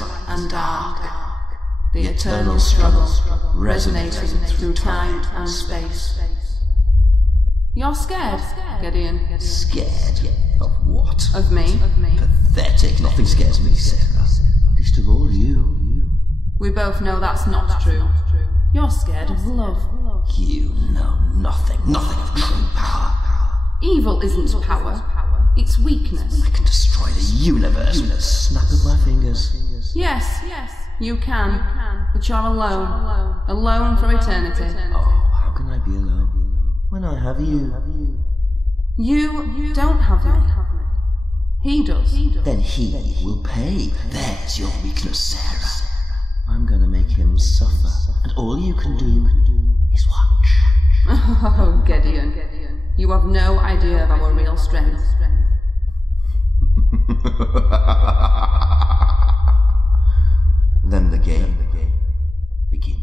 light and dark. The eternal struggle resonating through time and space. You're scared, Gideon. Scared? Of what? Of me. Pathetic. Nothing scares me, Sarah. Least of all you. We both know that's not true. You're scared of love. You know nothing. Nothing of true power. Evil isn't power. It's weakness. I can destroy the universe with a snap of my fingers. Yes, you can. But you're alone. Alone for eternity. Oh, how can I be alone when I have you? You don't have me. He does. Then he will pay. There's your weakness, Sarah. I'm gonna make him suffer, and all you can do is watch. Oh, Gideon. You have no idea of our real strength. Then the game begins.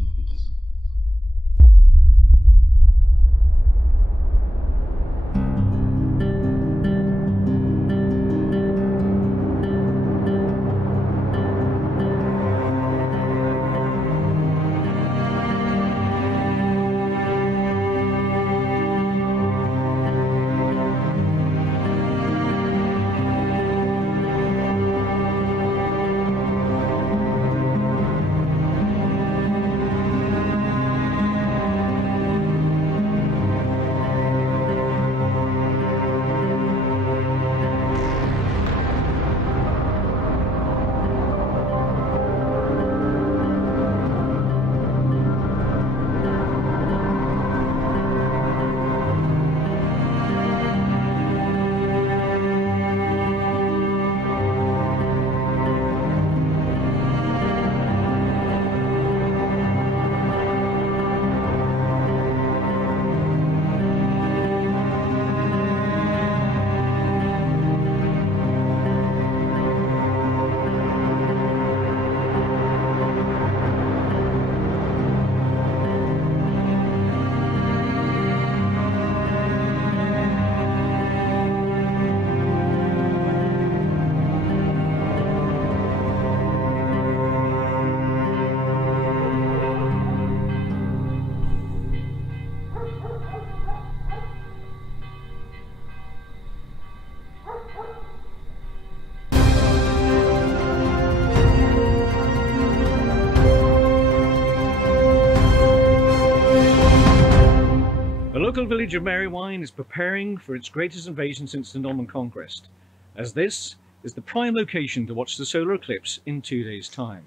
The local village of Marywine is preparing for its greatest invasion since the Norman Conquest, as this is the prime location to watch the solar eclipse in 2 days' time.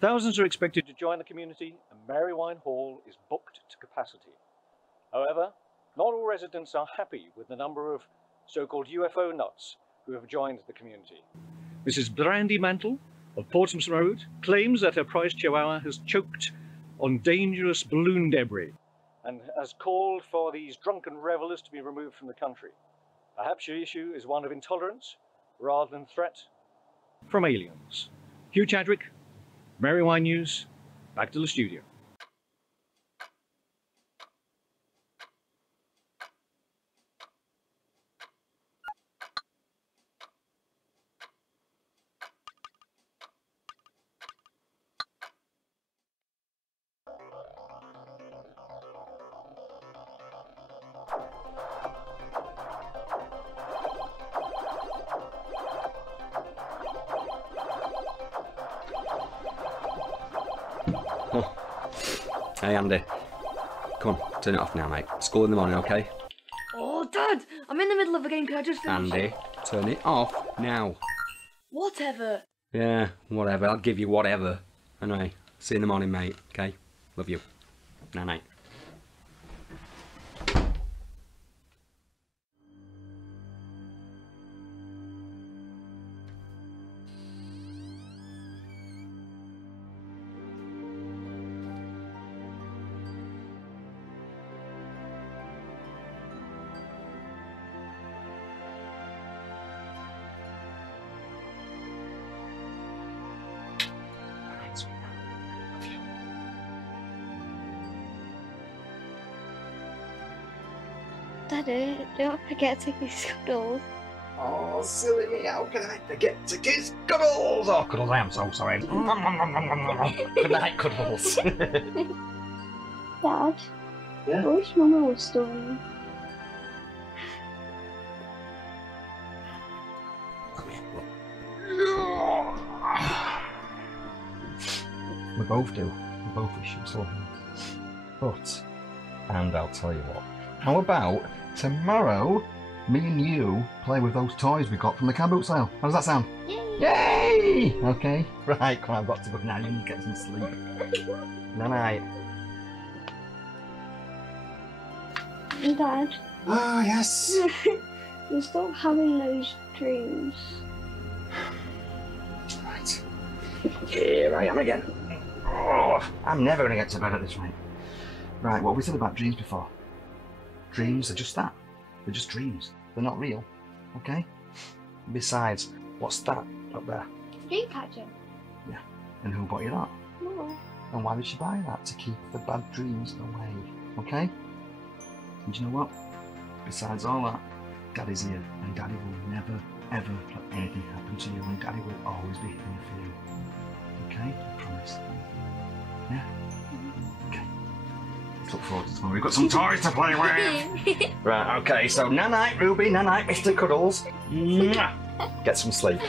Thousands are expected to join the community, and Marywine Hall is booked to capacity. However, not all residents are happy with the number of so-called UFO nuts who have joined the community. Mrs. Brandy Mantle of Portsmouth Road claims that her prized chihuahua has choked on dangerous balloon debris and has called for these drunken revelers to be removed from the country. Perhaps your issue is one of intolerance rather than threat from aliens. Hugh Chadwick, Marywine News, back to the studio. Hey Andy, come on, turn it off now mate. School in the morning, okay? Oh Dad, I'm in the middle of a game, can I just finish? Andy, turn it off now. Whatever. Yeah, whatever, I'll give you whatever. Anyway, see you in the morning mate, okay? Love you. Night night. Daddy, don't forget to kiss cuddles. Oh, silly me, how can I forget to kiss Cuddles? Oh, Cuddles, I am so sorry. Good night, Cuddles. Dad? Yeah? I wish Mama was still in. We both do. We both wish she was loving. But, and I'll tell you what, how about tomorrow me and you play with those toys we got from the car boot sale? How does that sound? Yay! Yay! Okay, right, come on, I've got to go now. You need to get some sleep. Night night. Dad, Oh, yes. you're still having those dreams. Right. Here I am again. Oh, I'm never going to get to bed at this rate. Right, what we said about dreams before. Dreams are just that. They're just dreams. They're not real. Okay? Besides, what's that up there? Dreamcatcher. Yeah. And who bought you that? Mama. And why did she buy that? To keep the bad dreams away. Okay? And you know what? Besides all that, Daddy's here. And Daddy will never, ever let anything happen to you. And Daddy will always be here for you. Okay? I promise. Yeah? Okay. Let's look forward to tomorrow. We've got some toys to play with. Right, okay, so night-night, Ruby, night-night, Mr. Cuddles. Mwah. Get some sleep.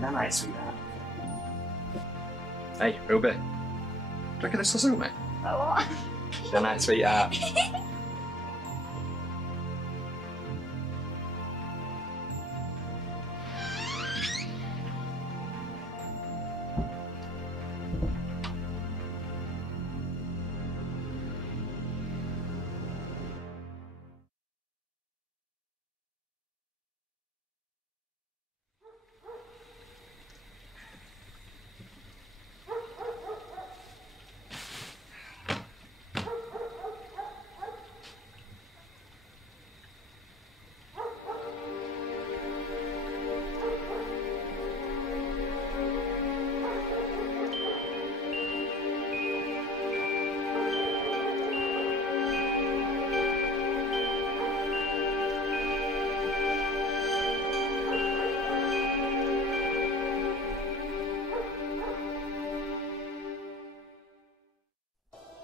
Night-night, sweetheart. Hey, Ruby. Do you reckon this will suit me? Oh. Night-night, sweetheart.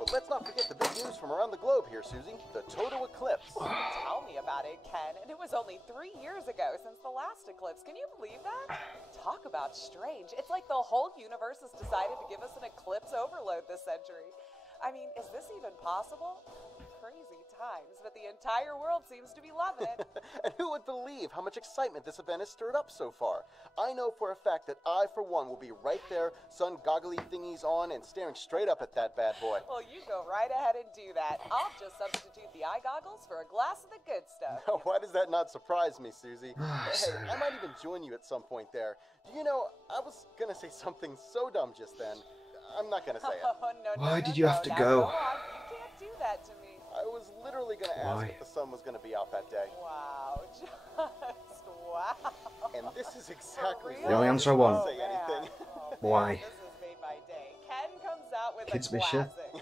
Let's not forget the big news from around the globe here, Susie. The total eclipse. Tell me about it, Ken. And it was only 3 years ago since the last eclipse. Can you believe that? Talk about strange. It's like the whole universe has decided to give us an eclipse overload this century. I mean, is this even possible? Crazy times, but the entire world seems to be loving it. And who would believe how much excitement this event has stirred up so far? I know for a fact that I, for one, will be right there, sun-goggly thingies on, and staring straight up at that bad boy. Well, you go right ahead and do that. I'll just substitute the eye goggles for a glass of the good stuff. Now, why does that not surprise me, Susie? Hey, I might even join you at some point there. Do you know, I was gonna say something so dumb just then. I'm not gonna say it. Oh, no, Why did you have to go? Now, on. You can't do that to me. I was literally gonna ask if the sun was gonna be out that day. Wow, just wow. And this is exactly For why The only I answer I didn't want. say anything. Oh, man, Why? This has made my day. Ken comes out with Kids a miss you. classic.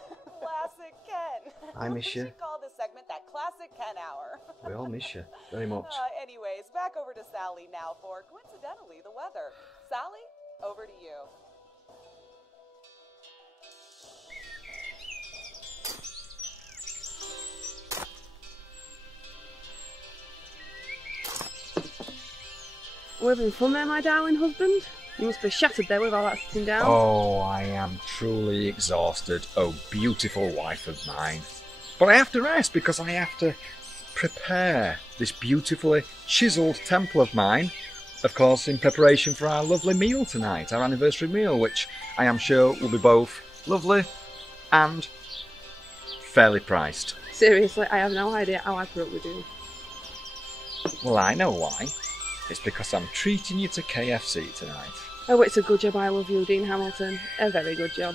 Classic Ken. I miss you. We should call this segment that Classic Ken Hour. We all miss you very much. Anyways, back over to Sally now for, coincidentally, the weather. Sally, over to you. We're having fun there, my darling husband. You must be shattered there with all that sitting down. Oh, I am truly exhausted, oh beautiful wife of mine. But I have to rest because I have to prepare this beautifully chiselled temple of mine, of course in preparation for our lovely meal tonight, our anniversary meal, which I am sure will be both lovely and fairly priced. Seriously, I have no idea how I put up with you. Well, I know why. It's because I'm treating you to KFC tonight. Oh, it's a good job I love you, Dean Hamilton. A very good job.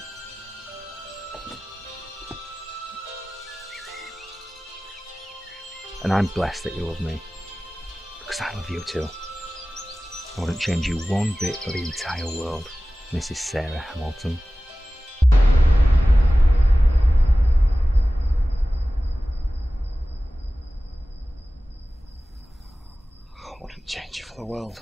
And I'm blessed that you love me, because I love you too. I wouldn't change you one bit for the entire world, Mrs. Sarah Hamilton. I wouldn't change it for the world.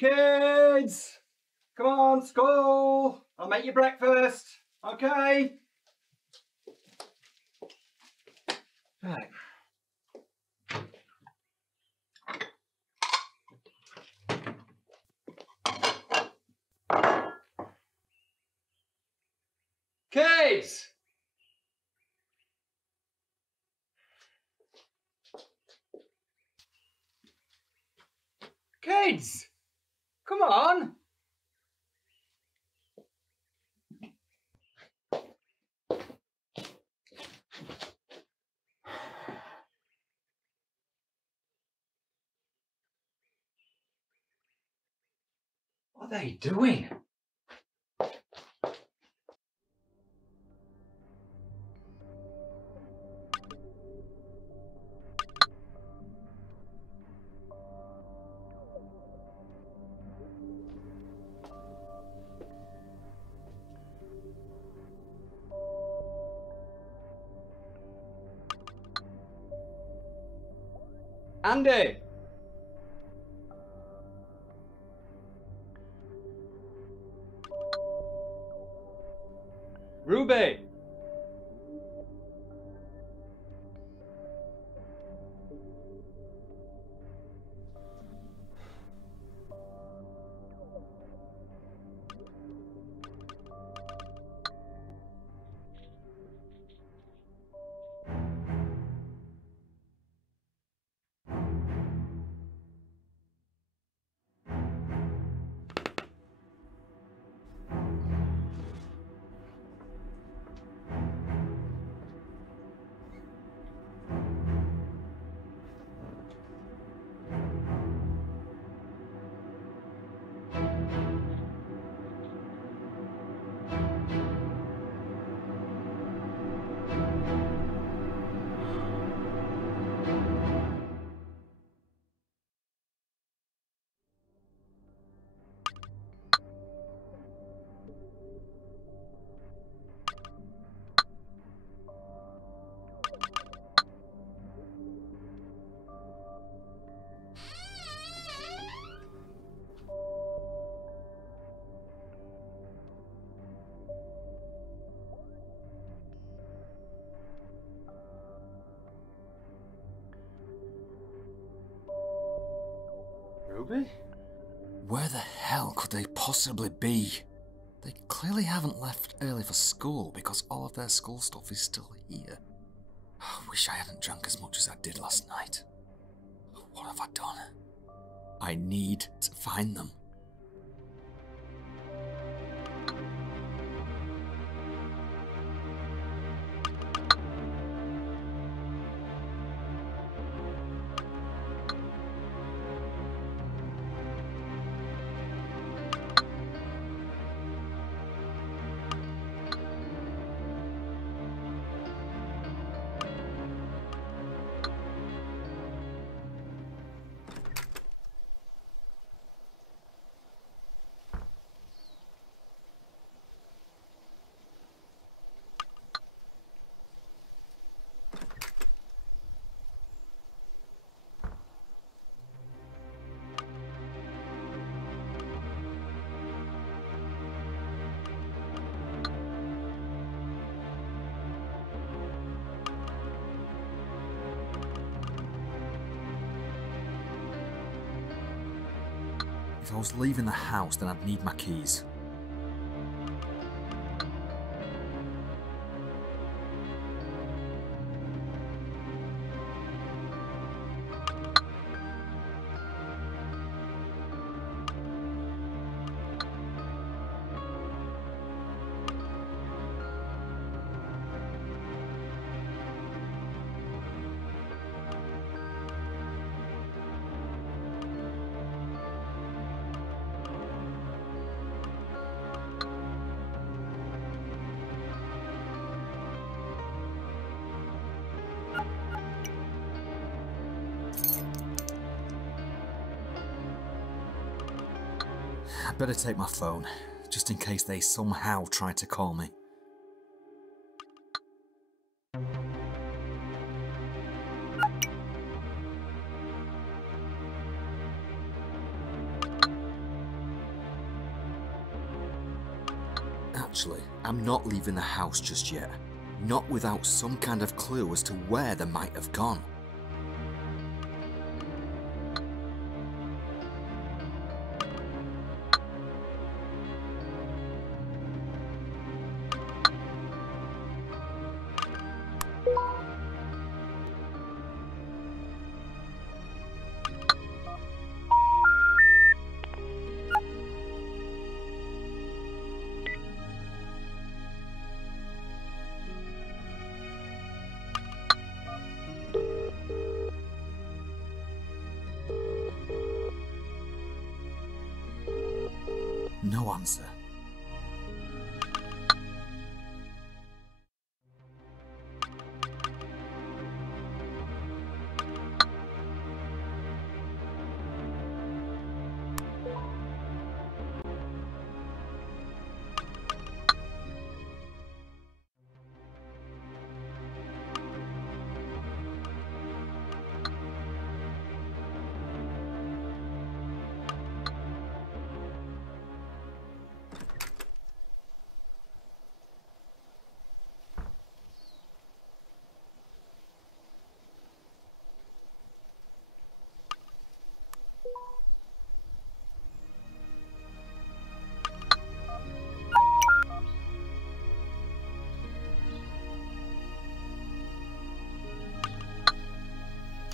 Kids! Come on, school! I'll make you breakfast, okay? Right. Kids! Kids! Come on! What are they doing? Andy! Ruby! Ruby? Where the hell could they possibly be? They clearly haven't left early for school because all of their school stuff is still here. I wish I hadn't drunk as much as I did last night. What have I done? I need to find them. If I was leaving the house, then I'd need my keys. I'd better take my phone, just in case they somehow try to call me. Actually, I'm not leaving the house just yet. Not without some kind of clue as to where they might have gone. No answer.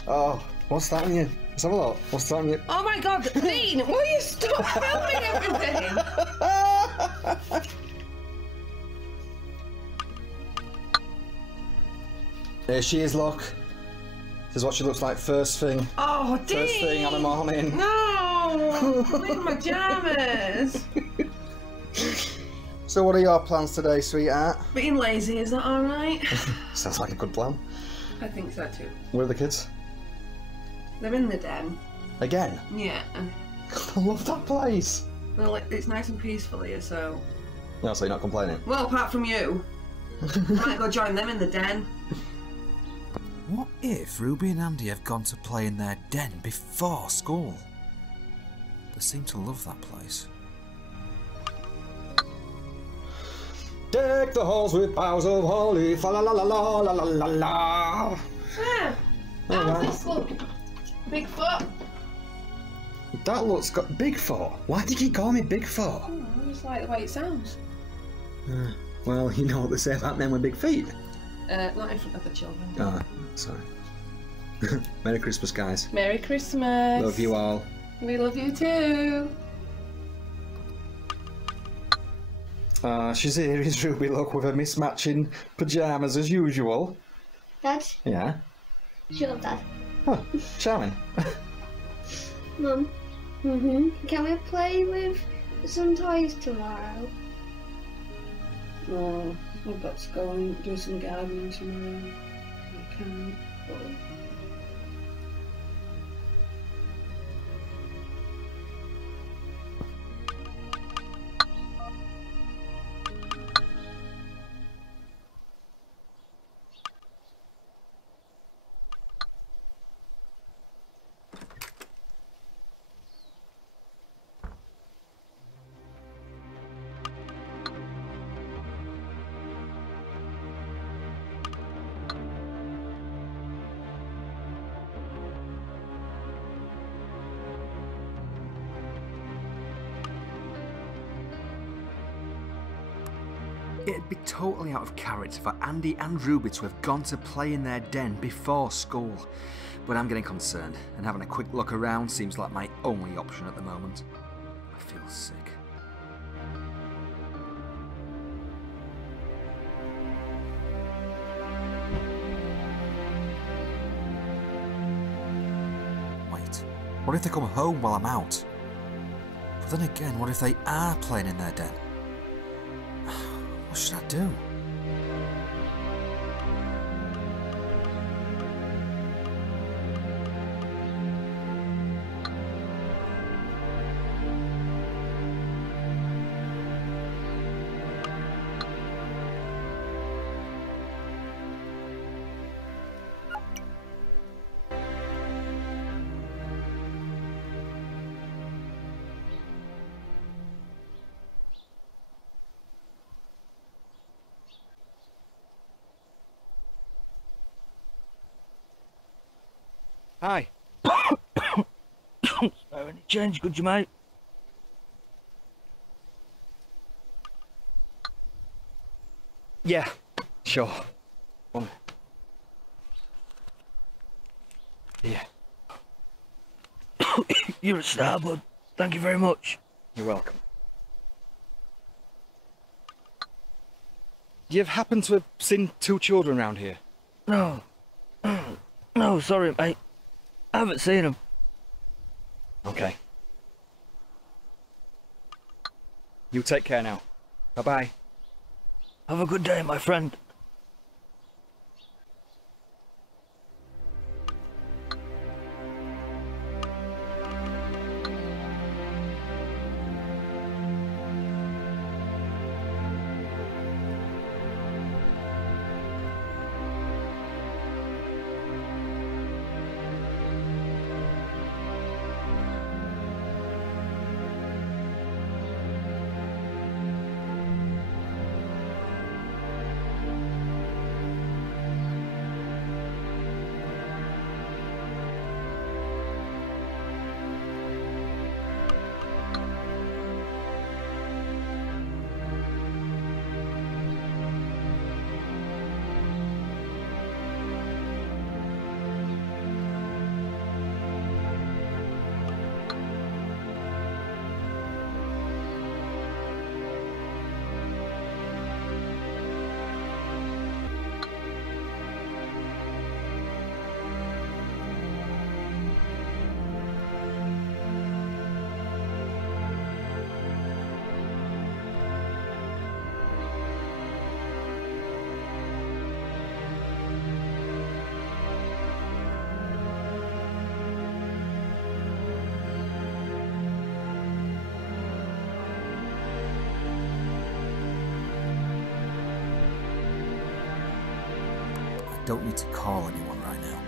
Oh, what's that on you? Let's have a look. What's that on you? Oh my god, Dean, will you stop filming everything? There she is, look. This is what she looks like first thing. Oh, Dean! First thing on the morning. No! Leave my pyjamas! So what are your plans today, sweetheart? Being lazy, is that alright? Sounds like a good plan. I think so too. Where are the kids? They're in the den. Again? Yeah. I love that place. Well, it's nice and peaceful here, so... No, so you're not complaining? Well, apart from you. I might go join them in the den. What if Ruby and Andy have gone to play in their den before school? They seem to love that place. Deck the halls with boughs of holly, fa la la la la la la la la. Ah, how's this look? Bigfoot? That looks got Bigfoot. Why did you call me Bigfoot? Oh, I just like the way it sounds. Well, you know what they say about men with big feet. Not in front of the children. Ah, sorry. Merry Christmas, guys. Merry Christmas. Love you all. We love you too. She's here, is Ruby, look, with her mismatching pyjamas as usual. Dad? Yeah? Shut up, Dad. Oh, charming. Mum? Can we play with some toys tomorrow? Oh, I've got to go and do some gardening tomorrow. I can't. It'd be totally out of character for Andy and Ruby to have gone to play in their den before school. But I'm getting concerned, and having a quick look around seems like my only option at the moment. I feel sick. Wait, what if they come home while I'm out? But then again, what if they are playing in their den? What should I do? Hi. Any change, could you, mate? Yeah, sure. Come on. Yeah. You're a star, bud. Thank you very much. You're welcome. Do you happen to have seen two children around here? No. No, sorry, mate. I haven't seen them. Okay. You take care now. Bye-bye. Have a good day, my friend. Don't need to call anyone right now.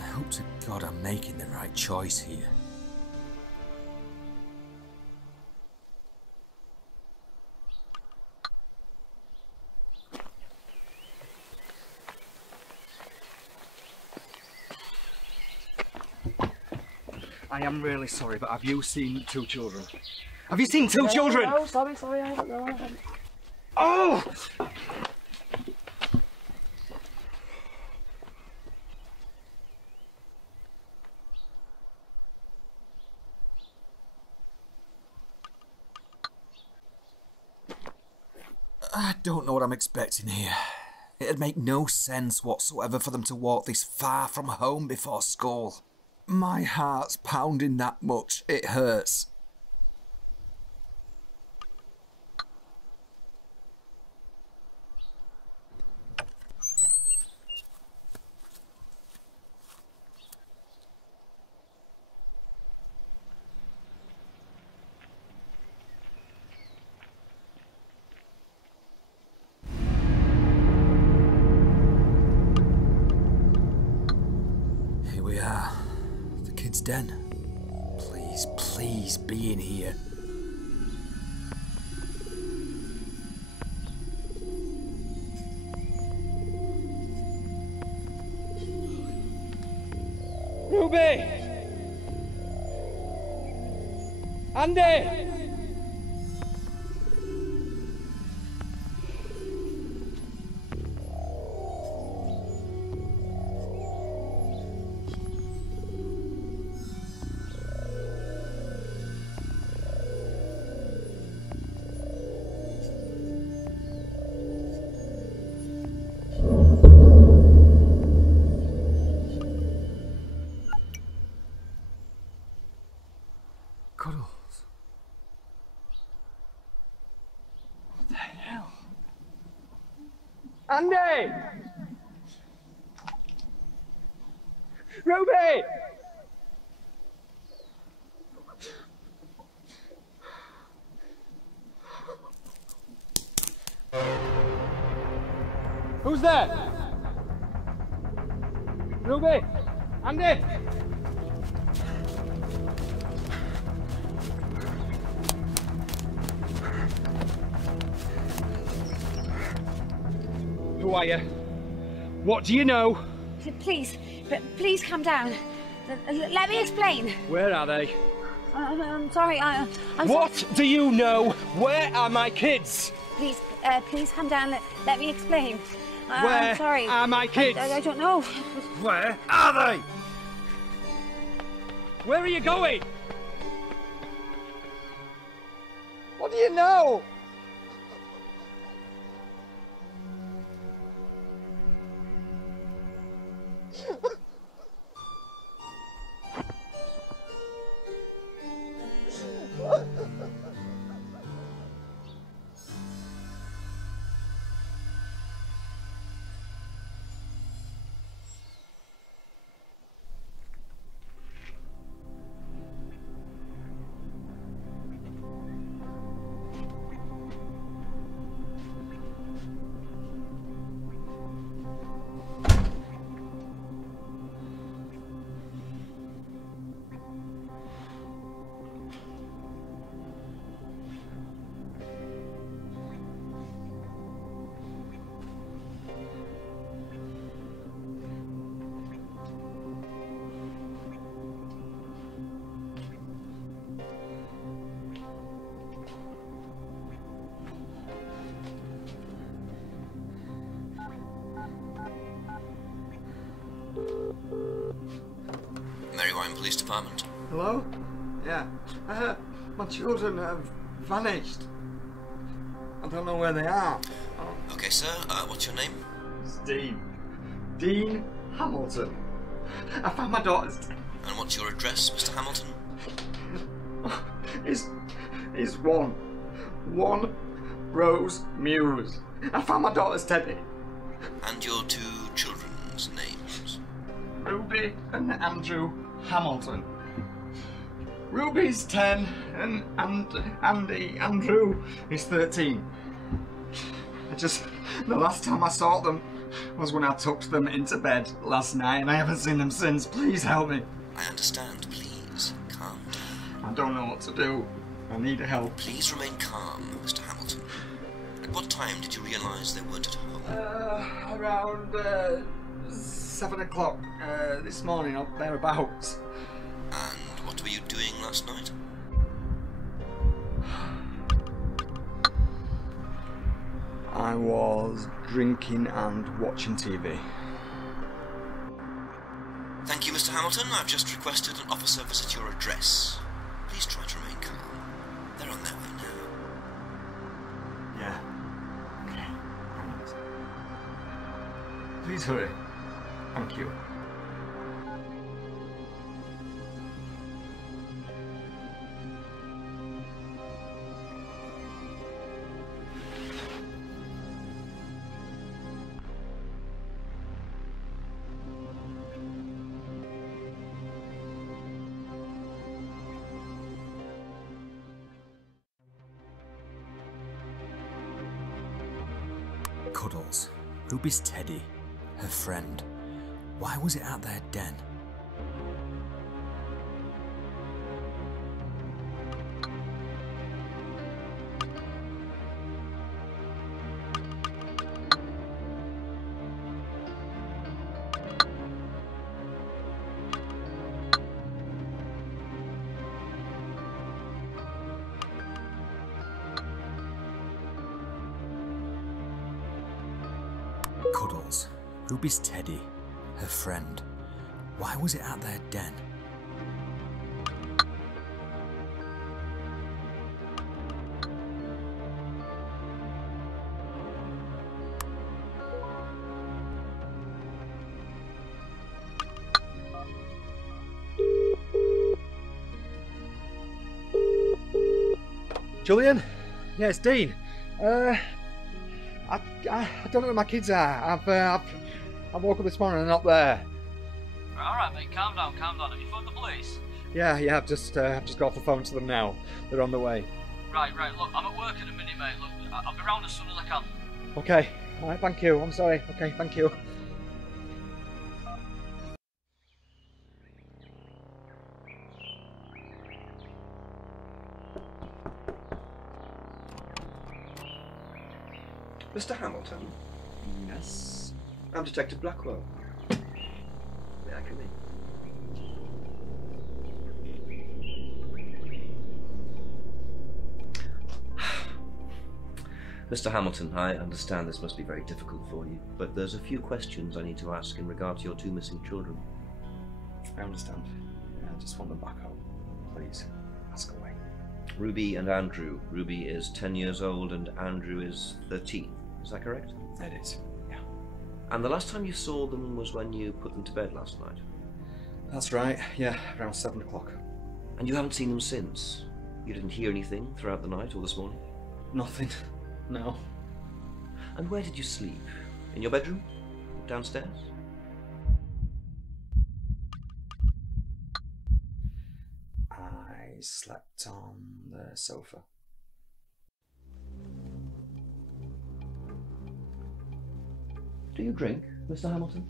I hope to God I'm making the right choice here. I am really sorry, but have you seen two children? Have you seen two children? No, sorry, I haven't. No, I haven't. Oh! I don't know what I'm expecting here. It'd make no sense whatsoever for them to walk this far from home before school. My heart's pounding that much, it hurts. It's den. Please, please be in here. Ruby! Andy! Cuddles. What the hell? Andy! Ruby! Who's there? Ruby! Andy! Who are you? What do you know? Please, please calm down. Let me explain. Where are they? I'm sorry, I'm What do you know? Where are my kids? Please, please calm down. Let me explain. Where I'm sorry. are my kids? I don't know. Where are they? Where are you going? What do you know? Marywine Police Department. Hello? Yeah. My children have vanished. I don't know where they are. Okay, sir. What's your name? It's Dean. Dean Hamilton. I found my daughter's... And what's your address, Mr. Hamilton? It's one Rose Muse. I found my daughter's teddy. And your two children's names? Ruby and Andrew Hamilton. Ruby's 10 and Andrew is 13. The last time I saw them was when I tucked them into bed last night and I haven't seen them since. Please help me. I understand. Please, calm down. I don't know what to do. I need help. Please remain calm, Mr. Hamilton. At what time did you realise they weren't at home? Around 7 o'clock this morning, or thereabouts. And what were you doing last night? I was drinking and watching TV. Thank you, Mr. Hamilton. I've just requested an officer visit your address. Please try to remain calm. They're on their way now. Yeah. Okay. Please hurry. Thank you. Cuddles. Ruby's teddy. Her friend. Why was it at their den? Cuddles, Ruby's teddy, her friend. Why was it at their den? Julian? Yeah, it's Dean. I don't know where my kids are. I woke up this morning and they're not there. Alright mate, calm down. Have you phoned the police? Yeah, I've just got off the phone to them now. They're on the way. Right, look, I'm at work in a minute mate, look, I'll be round as soon as I can. Okay, alright, thank you. I'm sorry. Okay, thank you. Mr. Hamilton? Yes? I'm Detective Blackwell. May I come in? Mr. Hamilton, I understand this must be very difficult for you, but there's a few questions I need to ask in regard to your two missing children. I understand. Yeah, I just want them back home. Please, ask away. Ruby and Andrew. Ruby is 10 years old and Andrew is 13. Is that correct? It is, yeah. And the last time you saw them was when you put them to bed last night? That's right, yeah, around 7 o'clock. And you haven't seen them since? You didn't hear anything throughout the night or this morning? Nothing, no. And where did you sleep? In your bedroom? Downstairs? I slept on the sofa. Do you drink, Mr. Hamilton?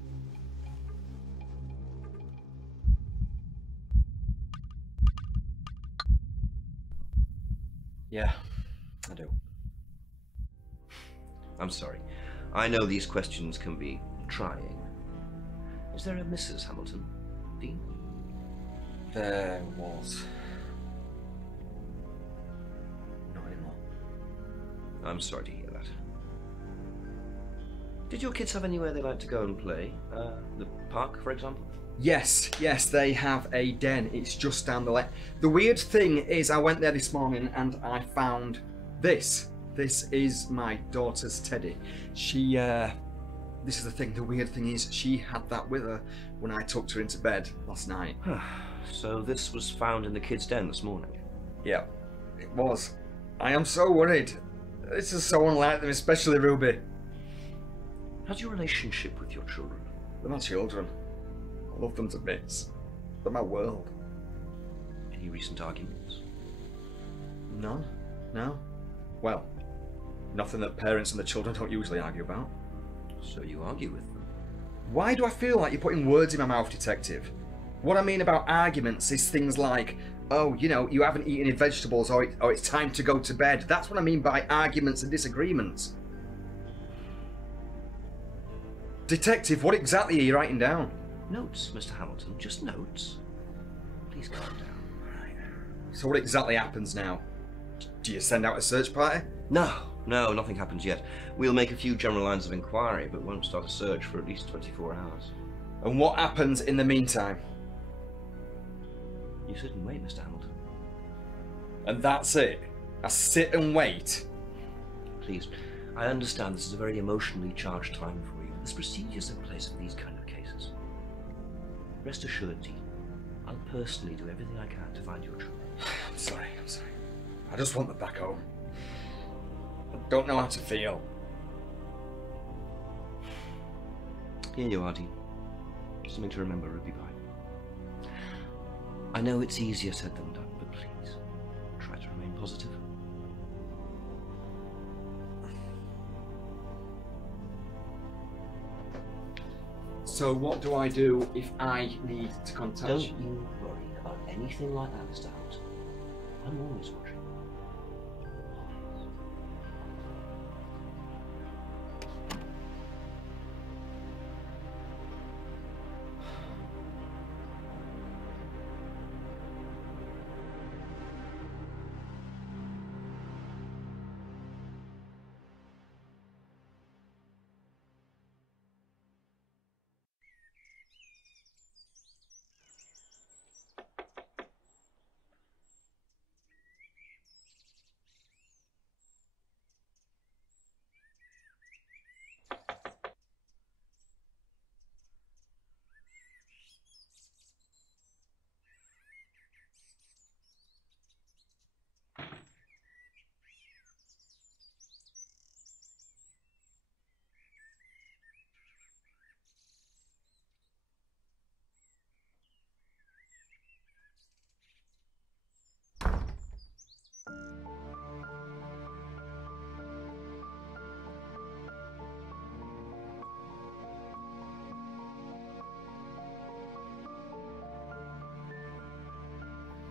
Yeah, I do. I'm sorry. I know these questions can be trying. Is there a Mrs. Hamilton, Dean? There was. Not anymore. I'm sorry to hear that. Did your kids have anywhere they like to go and play? The park, for example? Yes, they have a den. It's just down the lane. The weird thing is I went there this morning and I found this. This is my daughter's teddy. She, this is the thing, the weird thing is she had that with her when I tucked her into bed last night. So this was found in the kids' den this morning? Yeah, it was. I am so worried. This is so unlike them, especially Ruby. How's your relationship with your children? They're my children. I love them to bits. They're my world. Any recent arguments? None. No. Well, nothing that parents and the children don't usually argue about. So you argue with them? Why do I feel like you're putting words in my mouth, Detective? What I mean about arguments is things like, oh, you know, you haven't eaten any vegetables, or it's time to go to bed. That's what I mean by arguments and disagreements. Detective, what exactly are you writing down? Notes, Mr. Hamilton, just notes. Please calm down. Right. So what exactly happens now? Do you send out a search party? No, nothing happens yet. We'll make a few general lines of inquiry, but won't start a search for at least 24 hours. And what happens in the meantime? You sit and wait, Mr. Hamilton. And that's it? I sit and wait? Please, I understand this is a very emotionally charged time for you. There's procedures in place for these kind of cases. Rest assured, Dean, I'll personally do everything I can to find your children. I'm sorry. I just want them back home. I don't know how to feel. Here you are, Dean. Something to remember, Ruby by. I know it's easier said than done, but please, try to remain positive. So what do I do if I need to contact you? Don't you worry about anything like that, Mr. Hamilton. I'm always watching.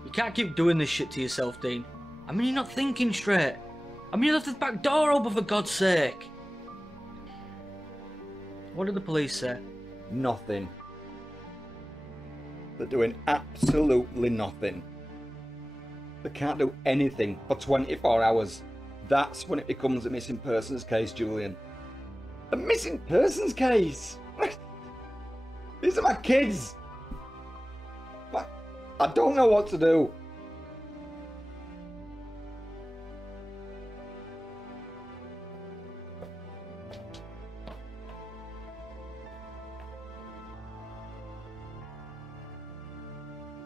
You can't keep doing this shit to yourself, Dean. I mean, you're not thinking straight. I mean, you left the back door open, for God's sake. What did the police say? Nothing. They're doing absolutely nothing. They can't do anything for 24 hours. That's when it becomes a missing persons case, Julian. A missing persons case? These are my kids. I don't know what to do.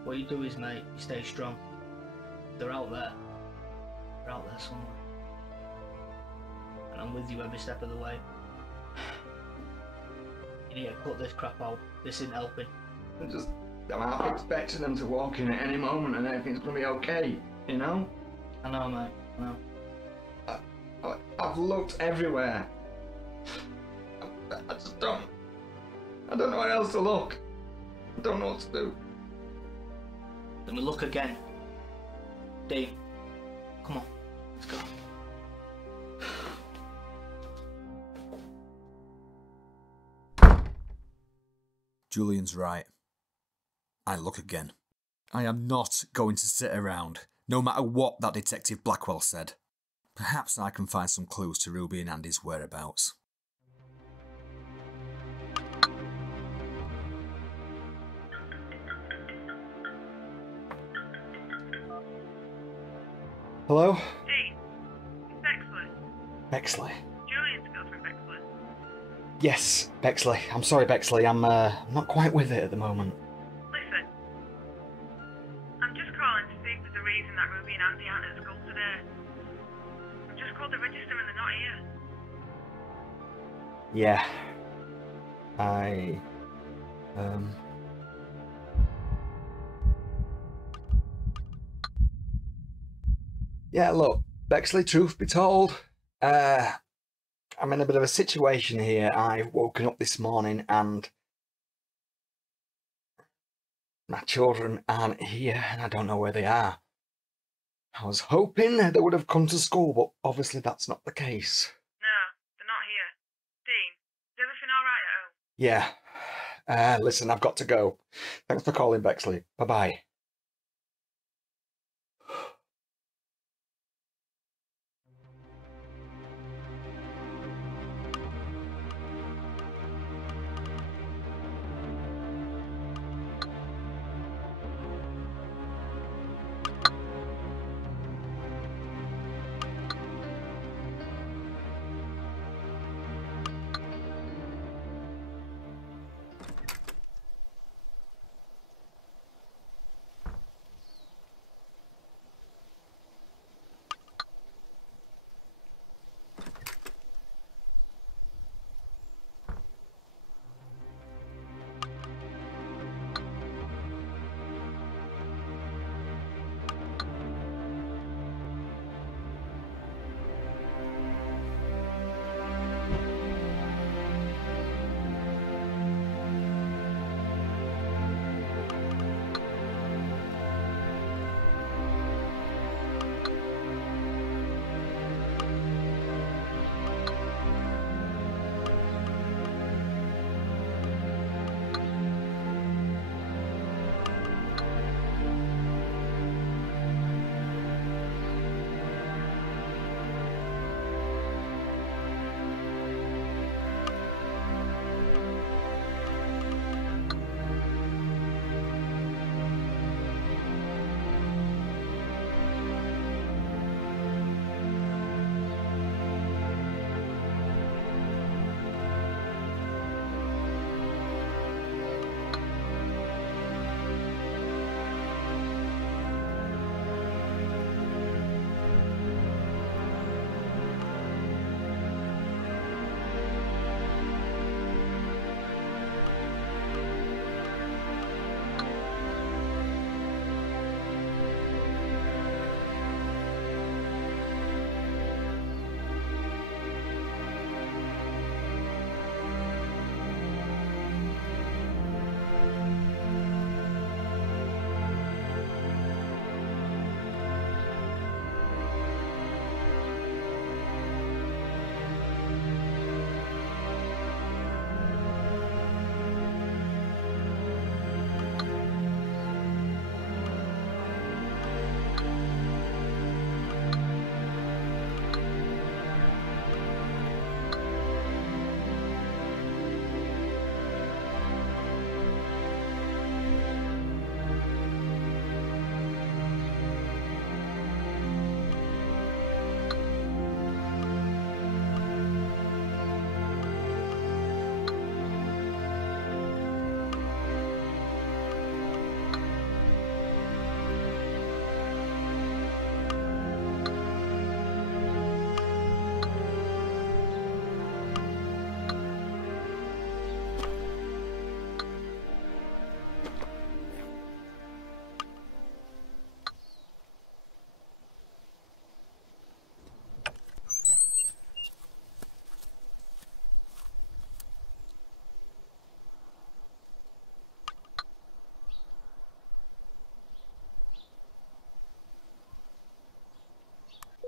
What you do is, mate, you stay strong. They're out there. They're out there somewhere. And I'm with you every step of the way. You need to cut this crap out. This isn't helping. I'm half expecting them to walk in at any moment and everything's going to be okay, you know? I know, mate. I know. I've looked everywhere. I just don't. I don't know where else to look. I don't know what to do. Then we look again. Dean, come on, let's go. Julian's right. I look again. I am not going to sit around, no matter what that Detective Blackwell said. Perhaps I can find some clues to Ruby and Andy's whereabouts. Hello? Dean, it's Bexley. Bexley? Julian's girlfriend, Bexley. Yes, Bexley. I'm sorry, Bexley. I'm not quite with it at the moment. Listen, I'm just calling to see if there's a reason that Ruby and Andy aren't at school today. I've just called the register and they're not here. Yeah. Yeah, look, Bexley, truth be told, I'm in a bit of a situation here. I've woken up this morning and my children aren't here and I don't know where they are. I was hoping they would have come to school, but obviously that's not the case. No, they're not here. Dean, is everything alright at home? Yeah. Listen, I've got to go. Thanks for calling, Bexley. Bye-bye.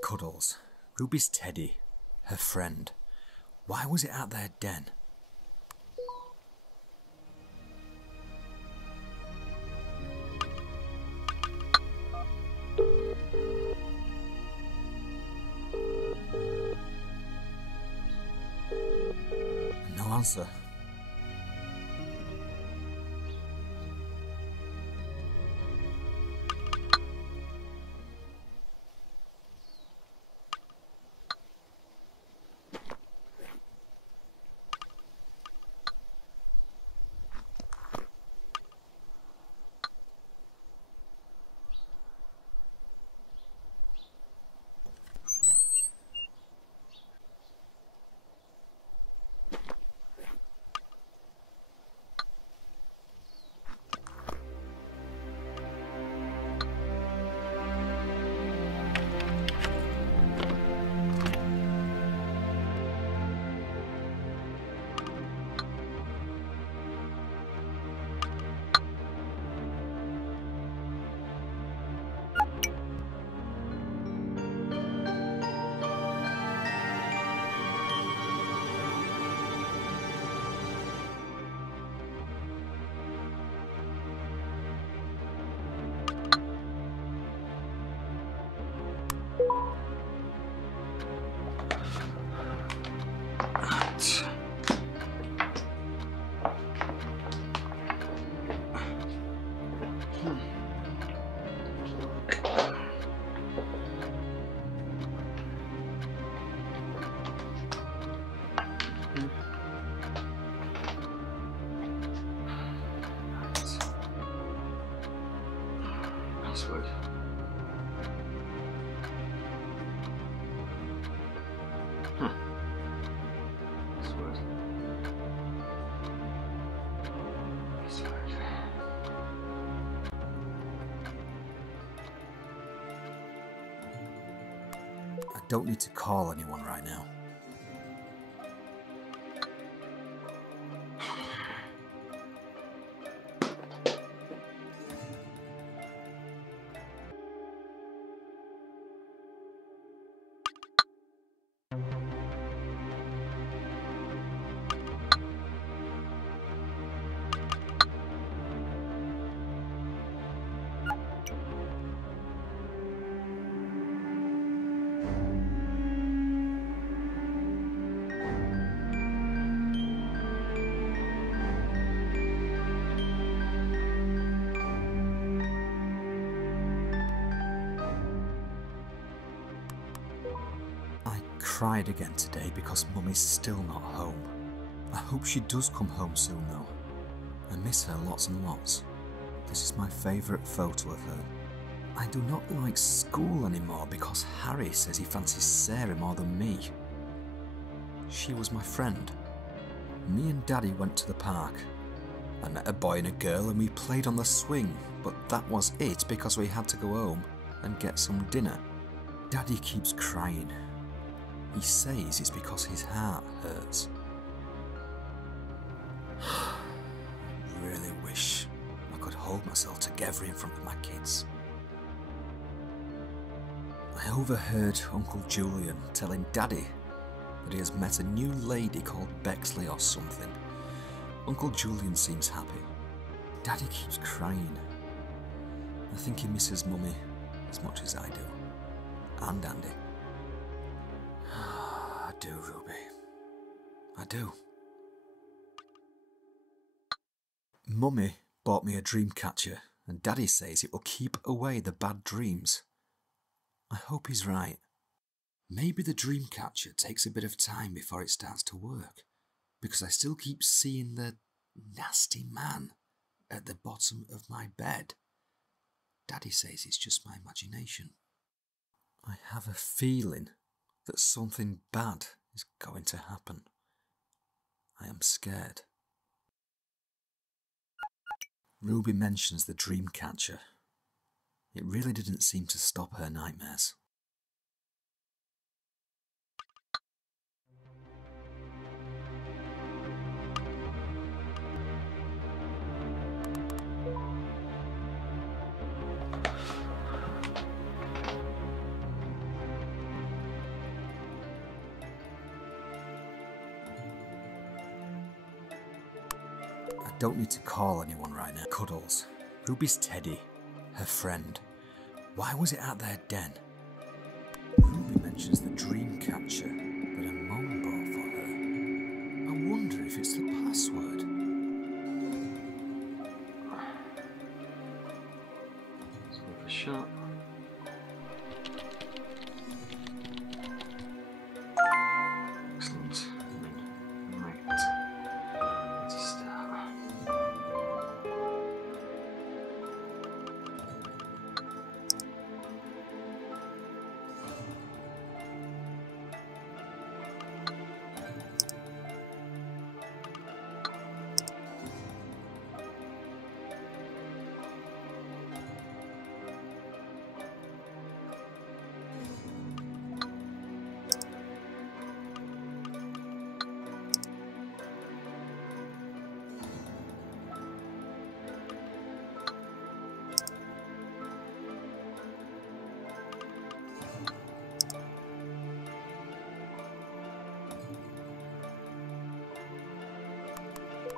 Cuddles, Ruby's teddy, her friend. Why was it at their den? No answer. Password. Password. Password. I don't need to call anyone right now. Cried again today because Mummy's still not home. I hope she does come home soon though. I miss her lots and lots. This is my favourite photo of her. I do not like school anymore because Harry says he fancies Sarah more than me. She was my friend. Me and Daddy went to the park. I met a boy and a girl and we played on the swing, but that was it because we had to go home and get some dinner. Daddy keeps crying. He says it's because his heart hurts. I really wish I could hold myself together in front of my kids. I overheard Uncle Julian telling Daddy that he has met a new lady called Bexley or something. Uncle Julian seems happy. Daddy keeps crying. I think he misses Mummy as much as I do. And Andy. I do, Ruby. I do. Mummy bought me a dream catcher, and Daddy says it will keep away the bad dreams. I hope he's right. Maybe the dream catcher takes a bit of time before it starts to work, because I still keep seeing the nasty man at the bottom of my bed. Daddy says it's just my imagination. I have a feeling that something bad is going to happen. I am scared. Ruby mentions the dream catcher. It really didn't seem to stop her nightmares. don't need to call anyone right now. Cuddles. Ruby's teddy. Her friend. Why was it at their den? Ruby mentions the dream catcher that her mum bought for her. I wonder if it's the password. It's worth a shot. Excellent. Right. Let's start.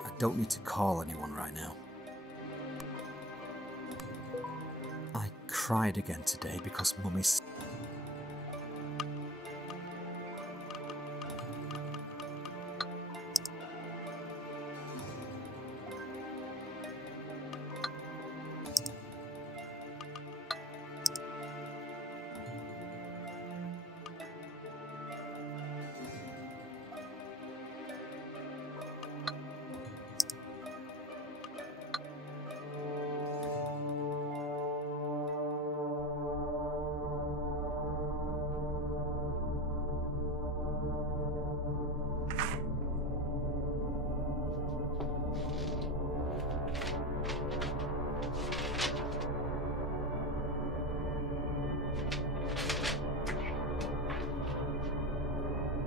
I don't need to call anyone right now. I cried again today because Mummy's...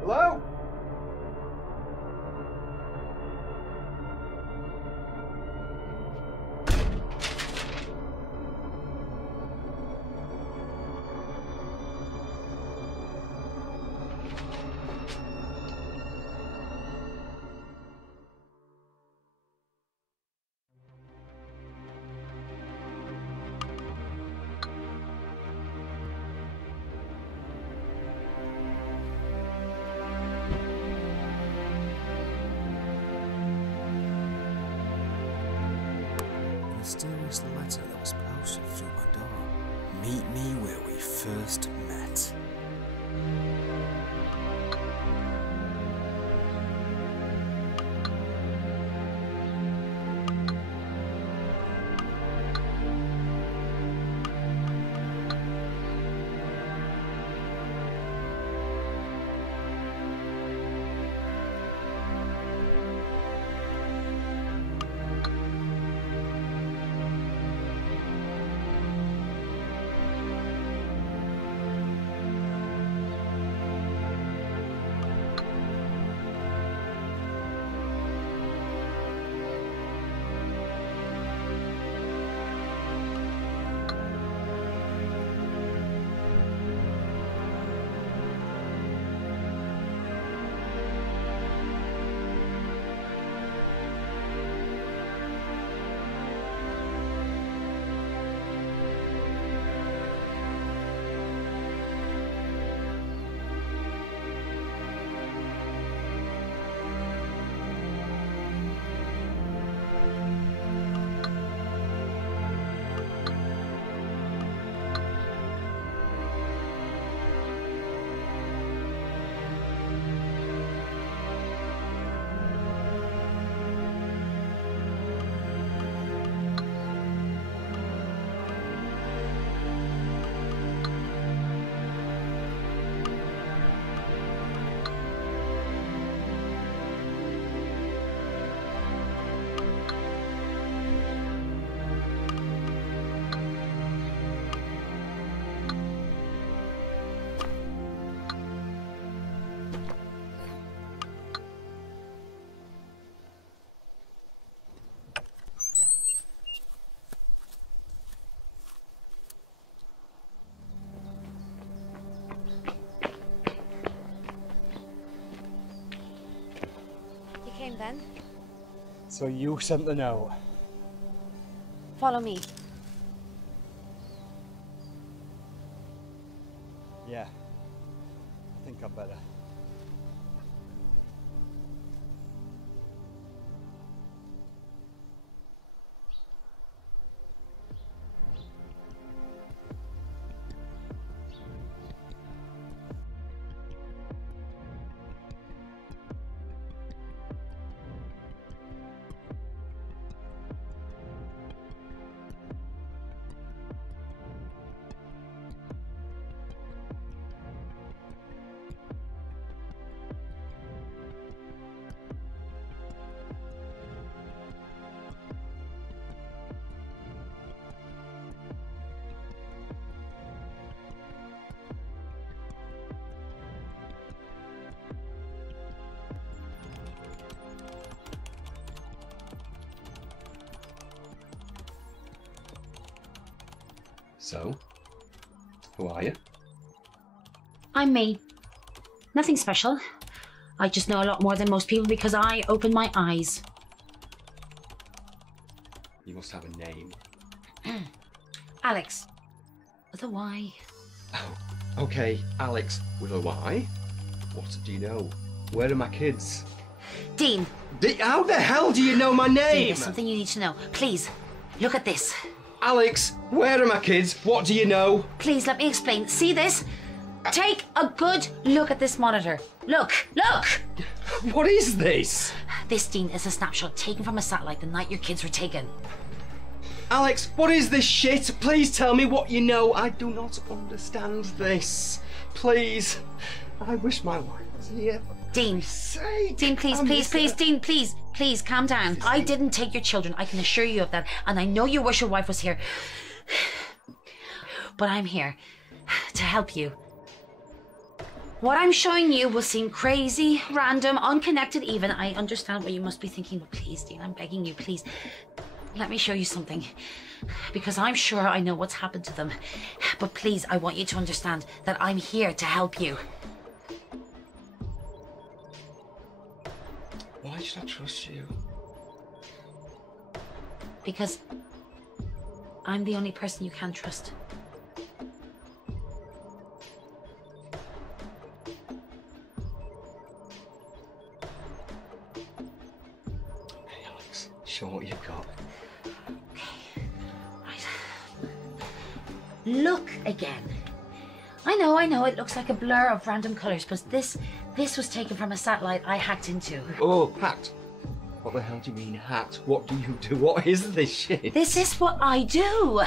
Hello? Mysterious letter that was posted through my door. Meet me where we first met. Then? So you sent the note? Follow me. Yeah. I think I better. So, who are you? I'm me. Nothing special. I just know a lot more than most people because I open my eyes. You must have a name. Alex. With a Y. Oh, okay, Alex with a Y. What do you know? Where are my kids? Dean. How the hell do you know my name? Dean, there's something you need to know. Please, look at this. Alex, where are my kids? What do you know? Please, let me explain. See this? Take a good look at this monitor. Look, look! What is this? This, Dean, is a snapshot taken from a satellite the night your kids were taken. Alex, what is this shit? Please tell me what you know. I do not understand this. Please. I wish my wife was here. Dean. Dean, please, Dean, please, calm down. I didn't take your children, I can assure you of that. And I know you wish your wife was here. But I'm here to help you. What I'm showing you will seem crazy, random, unconnected even. I understand what you must be thinking, but please, Dean, I'm begging you, please. Let me show you something. Because I'm sure I know what's happened to them. But please, I want you to understand that I'm here to help you. Why should I trust you? Because I'm the only person you can trust. Hey, Alex, show what you've got. Okay. Right. Look again. I know, it looks like a blur of random colours, but this was taken from a satellite I hacked into. Oh, hacked? What the hell do you mean hacked? What do you do? What is this shit? This is what I do.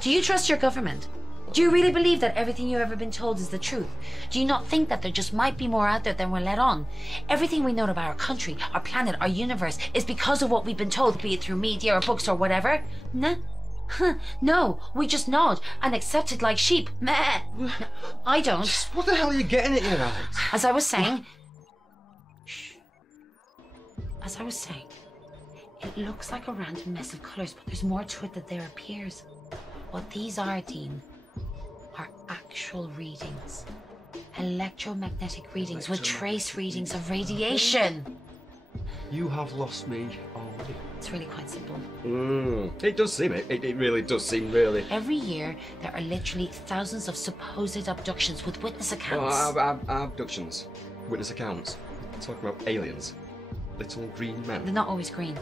Do you trust your government? Do you really believe that everything you've ever been told is the truth? Do you not think that there just might be more out there than we're let on? Everything we know about our country, our planet, our universe is because of what we've been told, be it through media or books or whatever? Nah. No, we just nod and accept it like sheep. Meh. No, I don't. What the hell are you getting at here, Alex? As I was saying... Shh. As I was saying, it looks like a random mess of colours, but there's more to it than there appears. What these are, Dean, are actual readings. Electromagnetic readings with trace readings of radiation. You have lost me already. It's really quite simple. It does seem it. It really does seem really. Every year, there are literally thousands of supposed abductions with witness accounts. Abductions. Witness accounts. Talking about aliens. Little green men. They're not always green.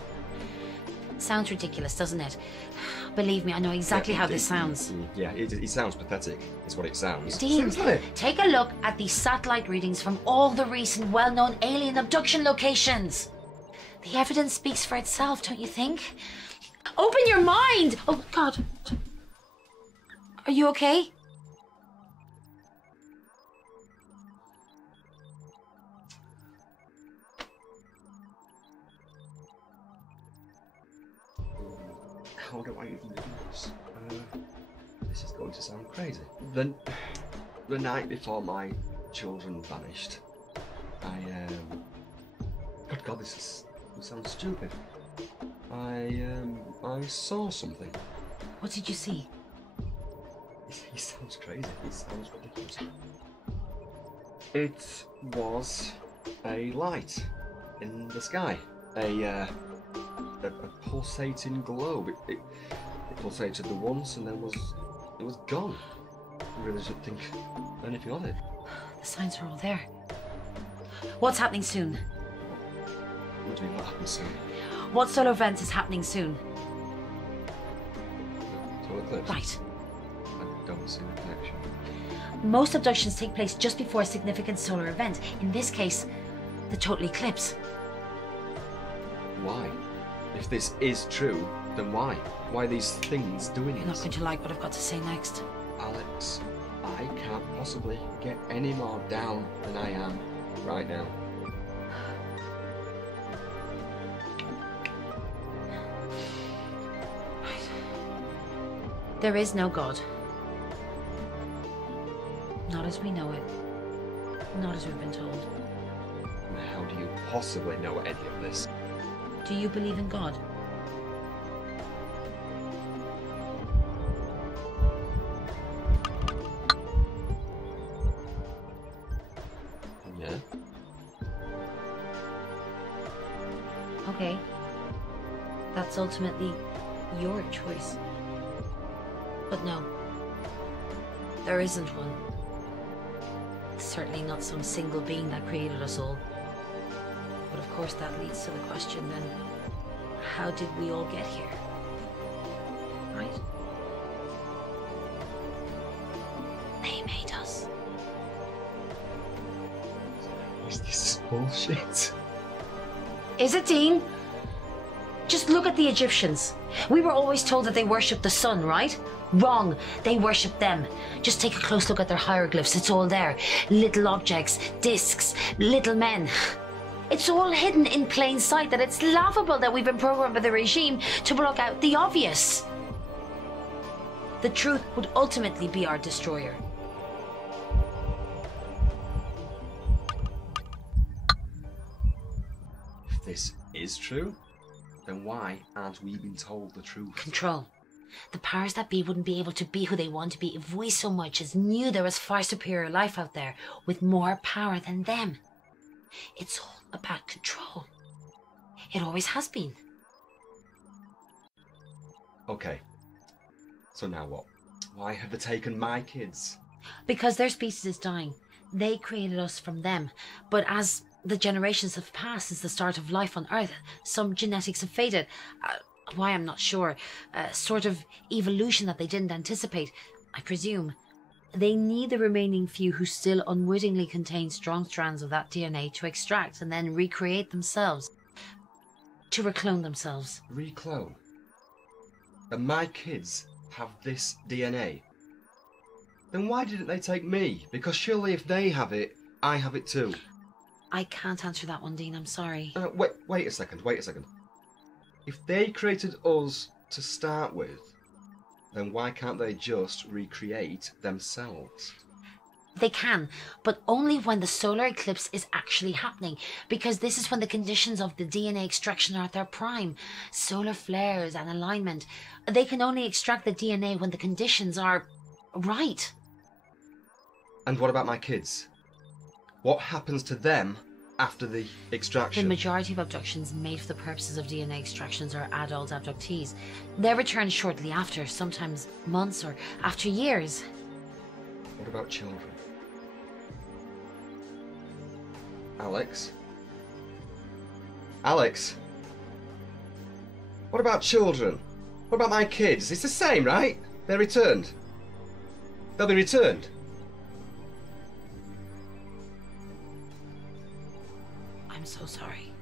Sounds ridiculous, doesn't it? Believe me, I know exactly how this sounds. Yeah, it sounds pathetic. It's what it sounds. Dean, take a look at these satellite readings from all the recent well-known alien abduction locations. The evidence speaks for itself, don't you think? Open your mind! Oh, God. Are you okay? How do I even do this? This is going to sound crazy. The night before my children vanished, Good God, this sounds stupid. I saw something. What did you see? It sounds crazy. It sounds ridiculous. It was a light in the sky. a pulsating globe. It pulsated the once and then it was gone. I really didn't think anything of it. The signs are all there. What's happening soon? What do you mean, what happens soon? What solar event is happening soon? Solar eclipse? Right. I don't see the connection. Most abductions take place just before a significant solar event. In this case, the total eclipse. Why? If this is true, then why? Why are these things doing it? You're not going to like what I've got to say next. Alex, I can't possibly get any more down than I am right now. There is no God. Not as we know it. Not as we've been told. How do you possibly know any of this? Do you believe in God? Yeah. Okay. That's ultimately your choice. But no. There isn't one. Certainly not some single being that created us all. But of course that leads to the question then, how did we all get here? Right? They made us. Is this bullshit? Is it, Dean? Just look at the Egyptians. We were always told that they worshipped the sun, right? Wrong. They worshipped them. Just take a close look at their hieroglyphs. It's all there. Little objects, discs, little men. It's all hidden in plain sight that it's laughable that we've been programmed by the regime to block out the obvious. The truth would ultimately be our destroyer. If this is true, then why aren't we being told the truth? Control. The powers that be wouldn't be able to be who they want to be if we so much as knew there was far superior life out there with more power than them. It's all about control. It always has been. Okay. So now what? Why have they taken my kids? Because their species is dying. They created us from them. But as the generations have passed since the start of life on Earth, some genetics have faded. Why, I'm not sure. A sort of evolution that they didn't anticipate, I presume. They need the remaining few who still unwittingly contain strong strands of that DNA to extract and then recreate themselves. To reclone themselves. Reclone? And my kids have this DNA? Then why didn't they take me? Because surely if they have it, I have it too. I can't answer that one, Dean, I'm sorry. Wait a second. If they created us to start with, then why can't they just recreate themselves? They can, but only when the solar eclipse is actually happening, because this is when the conditions of the DNA extraction are at their prime. Solar flares and alignment. They can only extract the DNA when the conditions are right. And what about my kids? What happens to them after the extraction? The majority of abductions made for the purposes of DNA extractions are adult abductees. They return shortly after, sometimes months or after years. What about children? Alex? Alex? What about children? What about my kids? It's the same, right? They're returned. They'll be returned. I'm so sorry.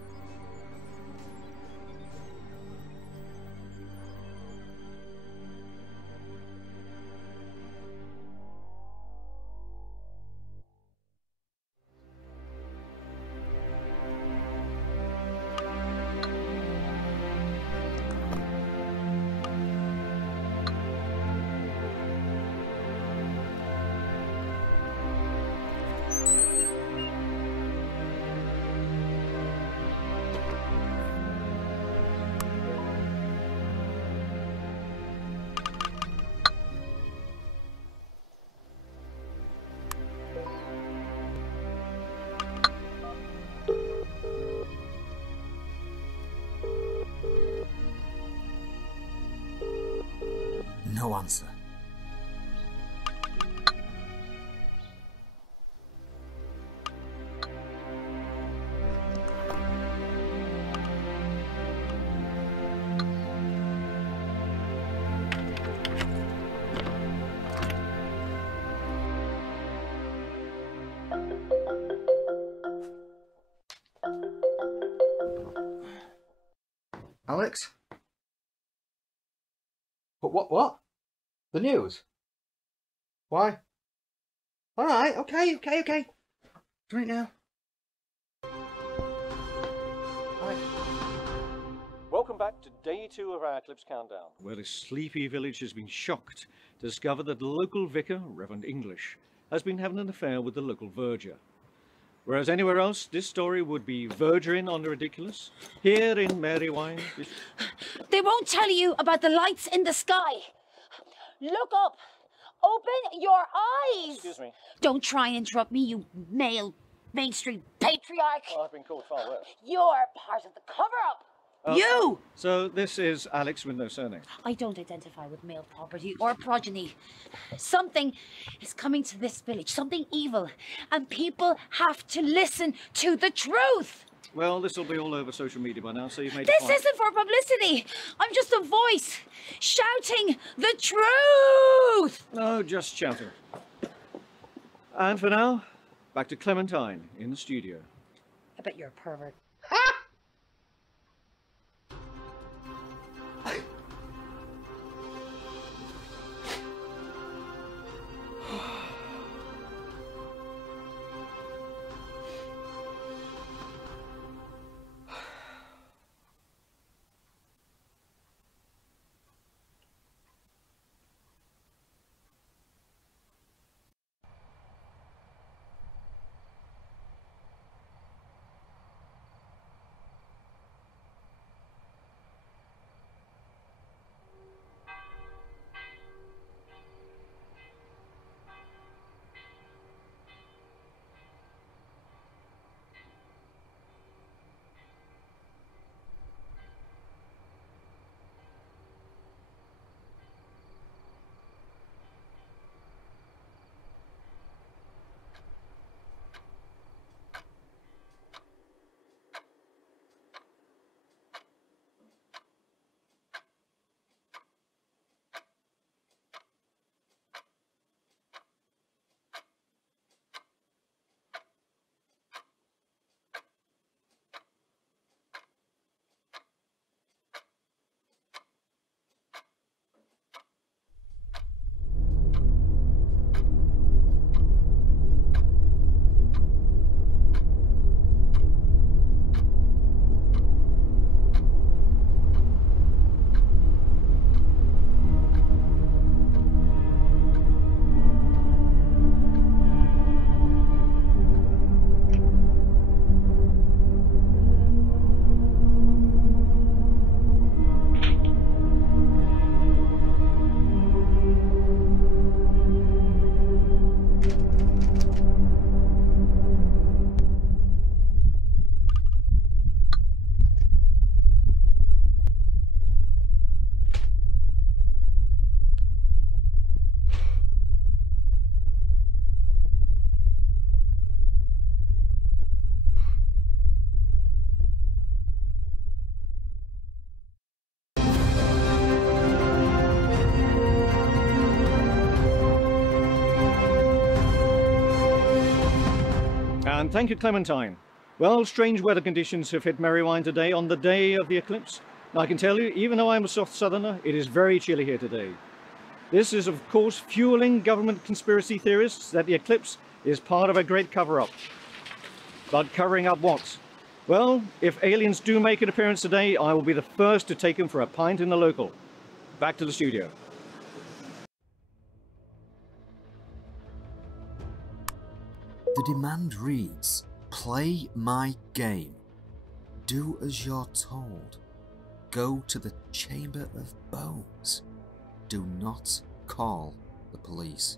no answer. Alex? What? The news? Why? Alright, okay. Right now. Welcome back to day 2 of our Eclipse Countdown, where the sleepy village has been shocked to discover that the local vicar, Reverend English, has been having an affair with the local verger. Whereas anywhere else, this story would be verging on the ridiculous. Here in Marywine, They won't tell you about the lights in the sky. Look up. Open your eyes. Excuse me. Don't try and interrupt me, you male Main Street patriarch. Oh, I've been called far worse. You're part of the cover-up. You! So this is Alex with no surname. I don't identify with male property or progeny. Something is coming to this village, something evil, and people have to listen to the truth. Well, this will be all over social media by now, so you've made This a point. isn't for publicity. I'm just a voice shouting the truth. No, just shouting. And for now, back to Clementine in the studio. I bet you're a pervert. And thank you, Clementine. Well, strange weather conditions have hit Marywine today on the day of the eclipse. And I can tell you, even though I'm a soft southerner, it is very chilly here today. This is, of course, fueling government conspiracy theorists that the eclipse is part of a great cover-up. But covering up what? Well, if aliens do make an appearance today, I will be the first to take them for a pint in the local. Back to the studio. The demand reads, play my game. Do as you're told. Go to the Chamber of Bones. Do not call the police.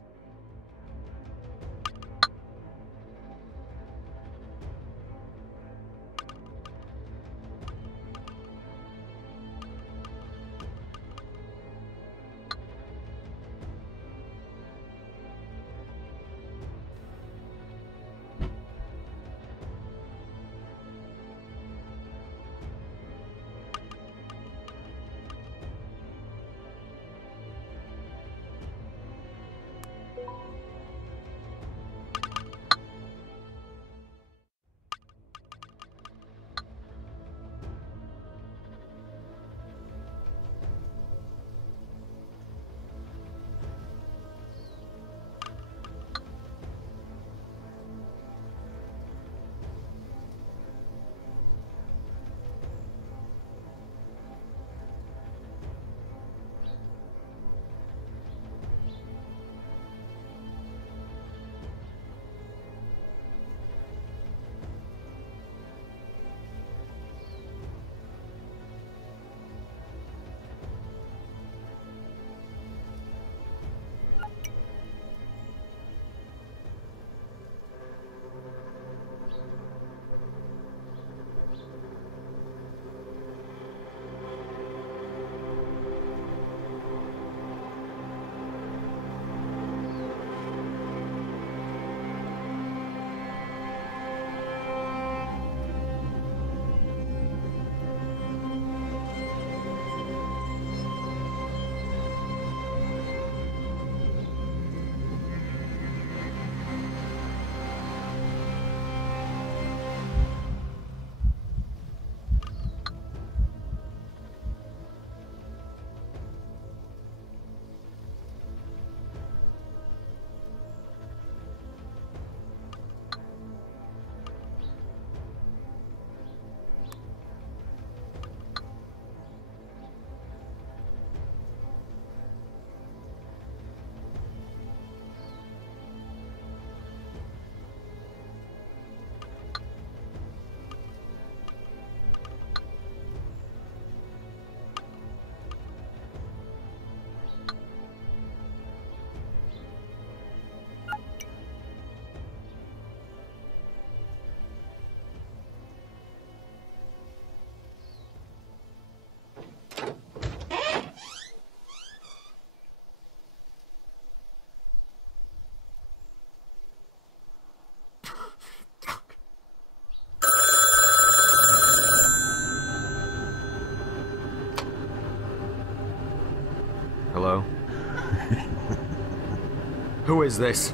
Who is this?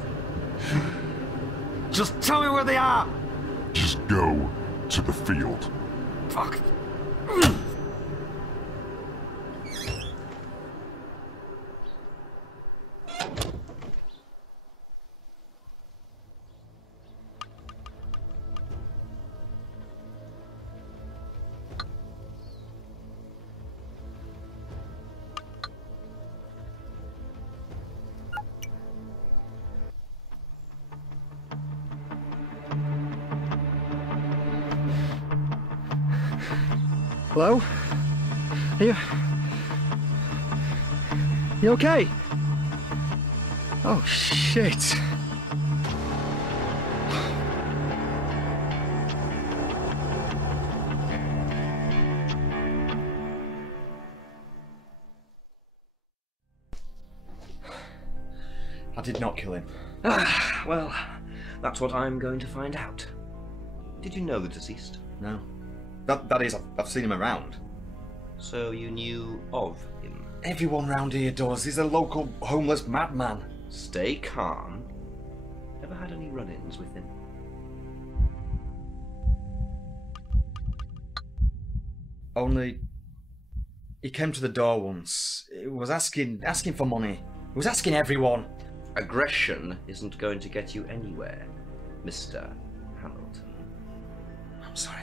Just tell me where they are! Just go to the field. Fuck. Hello? You okay? Oh shit. I did not kill him. Well, that's what I'm going to find out. Did you know the deceased? No. That is, I've seen him around. So you knew of him? Everyone round here does. He's a local homeless madman. Stay calm. Ever had any run-ins with him? Only... he came to the door once. He was asking for money. He was asking everyone. Aggression isn't going to get you anywhere, Mr. Hamilton. I'm sorry.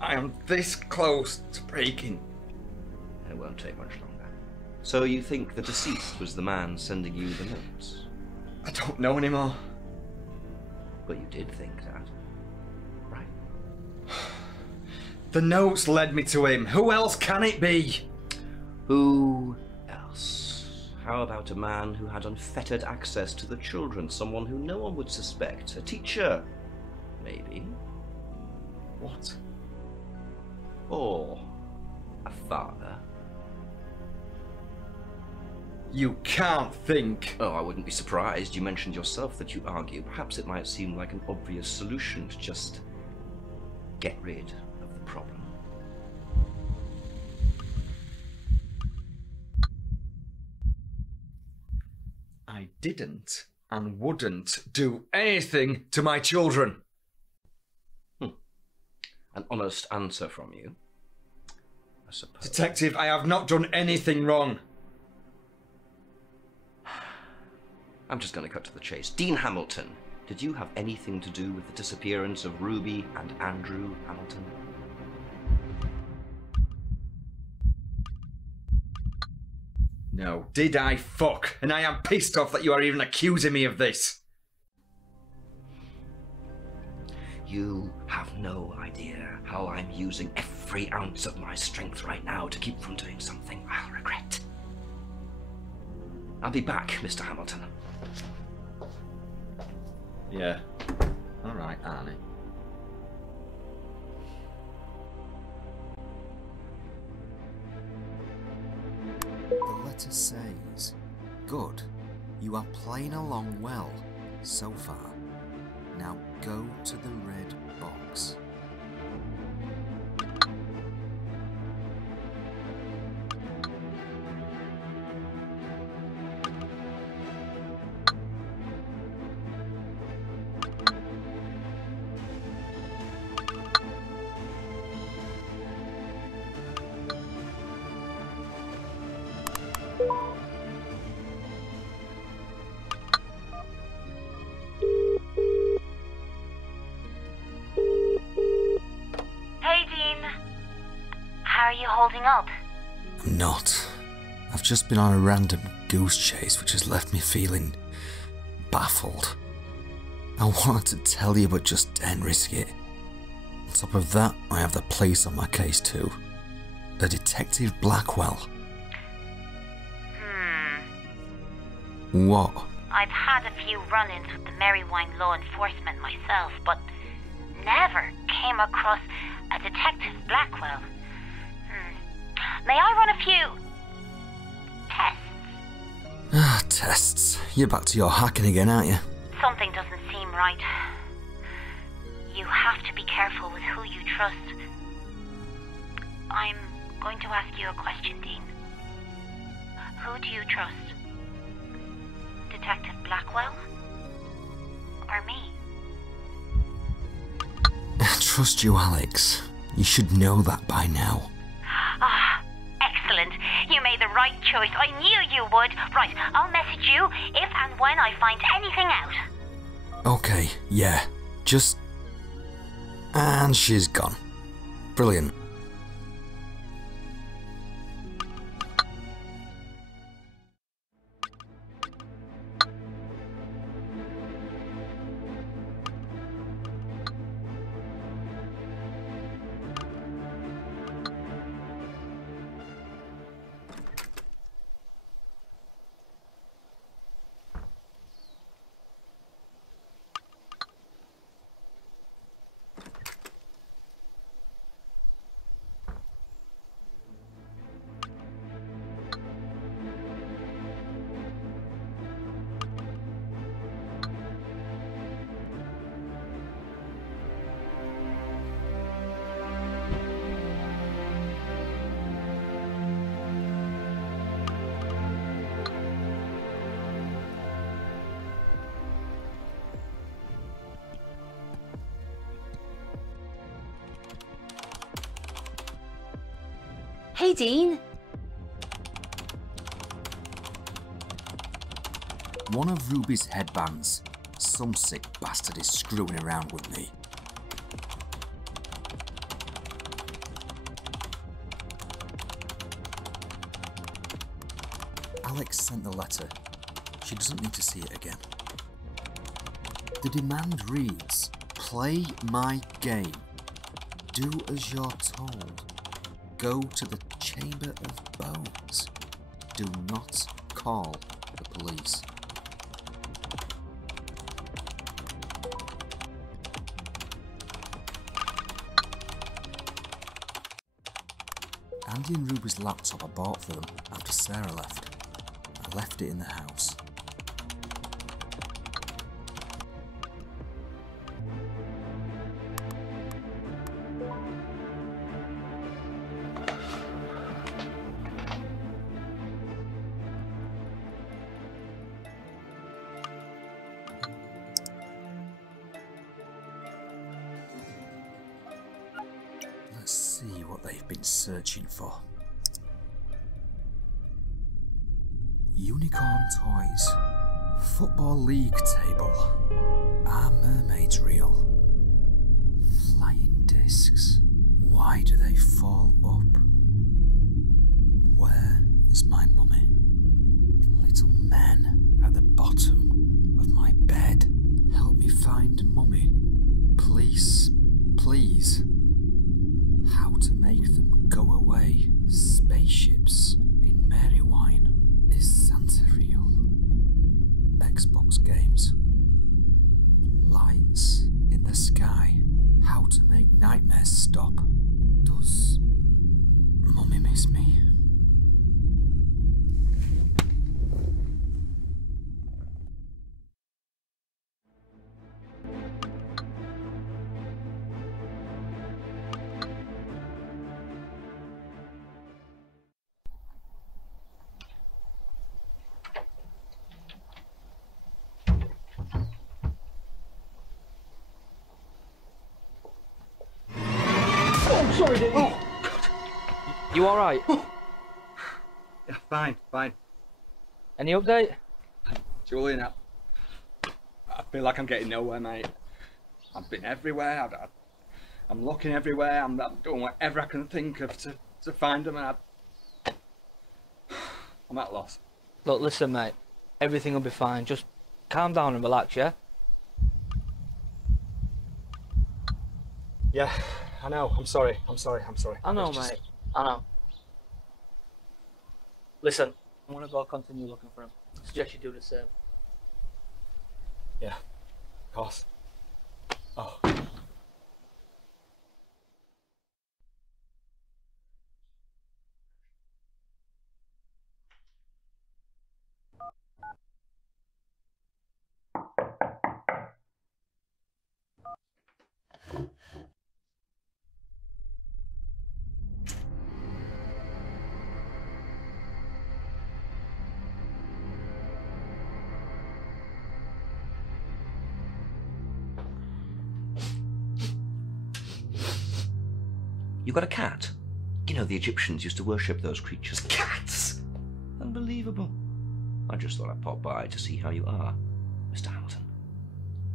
I am this close to breaking. It won't take much longer. So you think the deceased was the man sending you the notes? I don't know anymore. But you did think that, right? The notes led me to him. Who else can it be? Who else? How about a man who had unfettered access to the children? Someone who no one would suspect? A teacher? Maybe. What? Or a father. You can't think. Oh, I wouldn't be surprised. You mentioned yourself that you argue. Perhaps it might seem like an obvious solution to just get rid of the problem. I didn't and wouldn't do anything to my children. An honest answer from you, I suppose. Detective, I have not done anything wrong. I'm just going to cut to the chase. Dean Hamilton, did you have anything to do with the disappearance of Ruby and Andrew Hamilton? No. Did I fuck? And I am pissed off that you are even accusing me of this. You have no idea how I'm using every ounce of my strength right now to keep from doing something I'll regret. I'll be back, Mr. Hamilton. Yeah. All right, Arnie. The letter says, "Good. You are playing along well so far. Now go to the red box." Holding up? I'm not. I've just been on a random goose chase which has left me feeling baffled. I wanted to tell you but just didn't risk it. On top of that, I have the police on my case too. A Detective Blackwell. What? I've had a few run-ins with the Marywine law enforcement myself, but never came across a Detective Blackwell. May I run a few tests? Tests. You're back to your hacking again, aren't you? Something doesn't seem right. You have to be careful with who you trust. I'm going to ask you a question, Dean. Who do you trust? trust you, Alex. You should know that by now. Ah, excellent. You made the right choice. I knew you would. Right, I'll message you if and when I find anything out. Okay, yeah. Just... And she's gone. Brilliant. Hey, Dean. One of Ruby's headbands. Some sick bastard is screwing around with me. Alex sent the letter. She doesn't need to see it again. The demand reads, play my game. Do as you're told. Go to the Chamber of Bones. Do not call the police. Andy and Ruby's laptop I bought for them after Sarah left. I left it in the house. Let's see what they've been searching for. Unicorn toys. Football league table. Are mermaids real? Flying discs. Why do they fall up? Where is my mummy? Little men at the bottom of my bed. Help me find mummy. Please, please. How to make them go away. Spaceships in Marywine. Is Santa real? Xbox games. Lights in the sky. How to make nightmares stop. Does Mummy miss me? Sorry, Dave. Oh, God. You alright? Yeah, fine, fine. Any update? Julian, I feel like I'm getting nowhere, mate. I've been everywhere. I'm looking everywhere. I'm doing whatever I can think of to find them, and I'm at loss. Look, listen, mate. Everything will be fine. Just calm down and relax, yeah? Yeah, I know. I'm sorry. I know, It's just- mate. I know. Listen, I'm gonna go continue looking for him. I suggest you do the same. Yeah, of course. Oh. You got a cat? You know, the Egyptians used to worship those creatures. Cats! Unbelievable. I just thought I'd pop by to see how you are, Mr. Hamilton.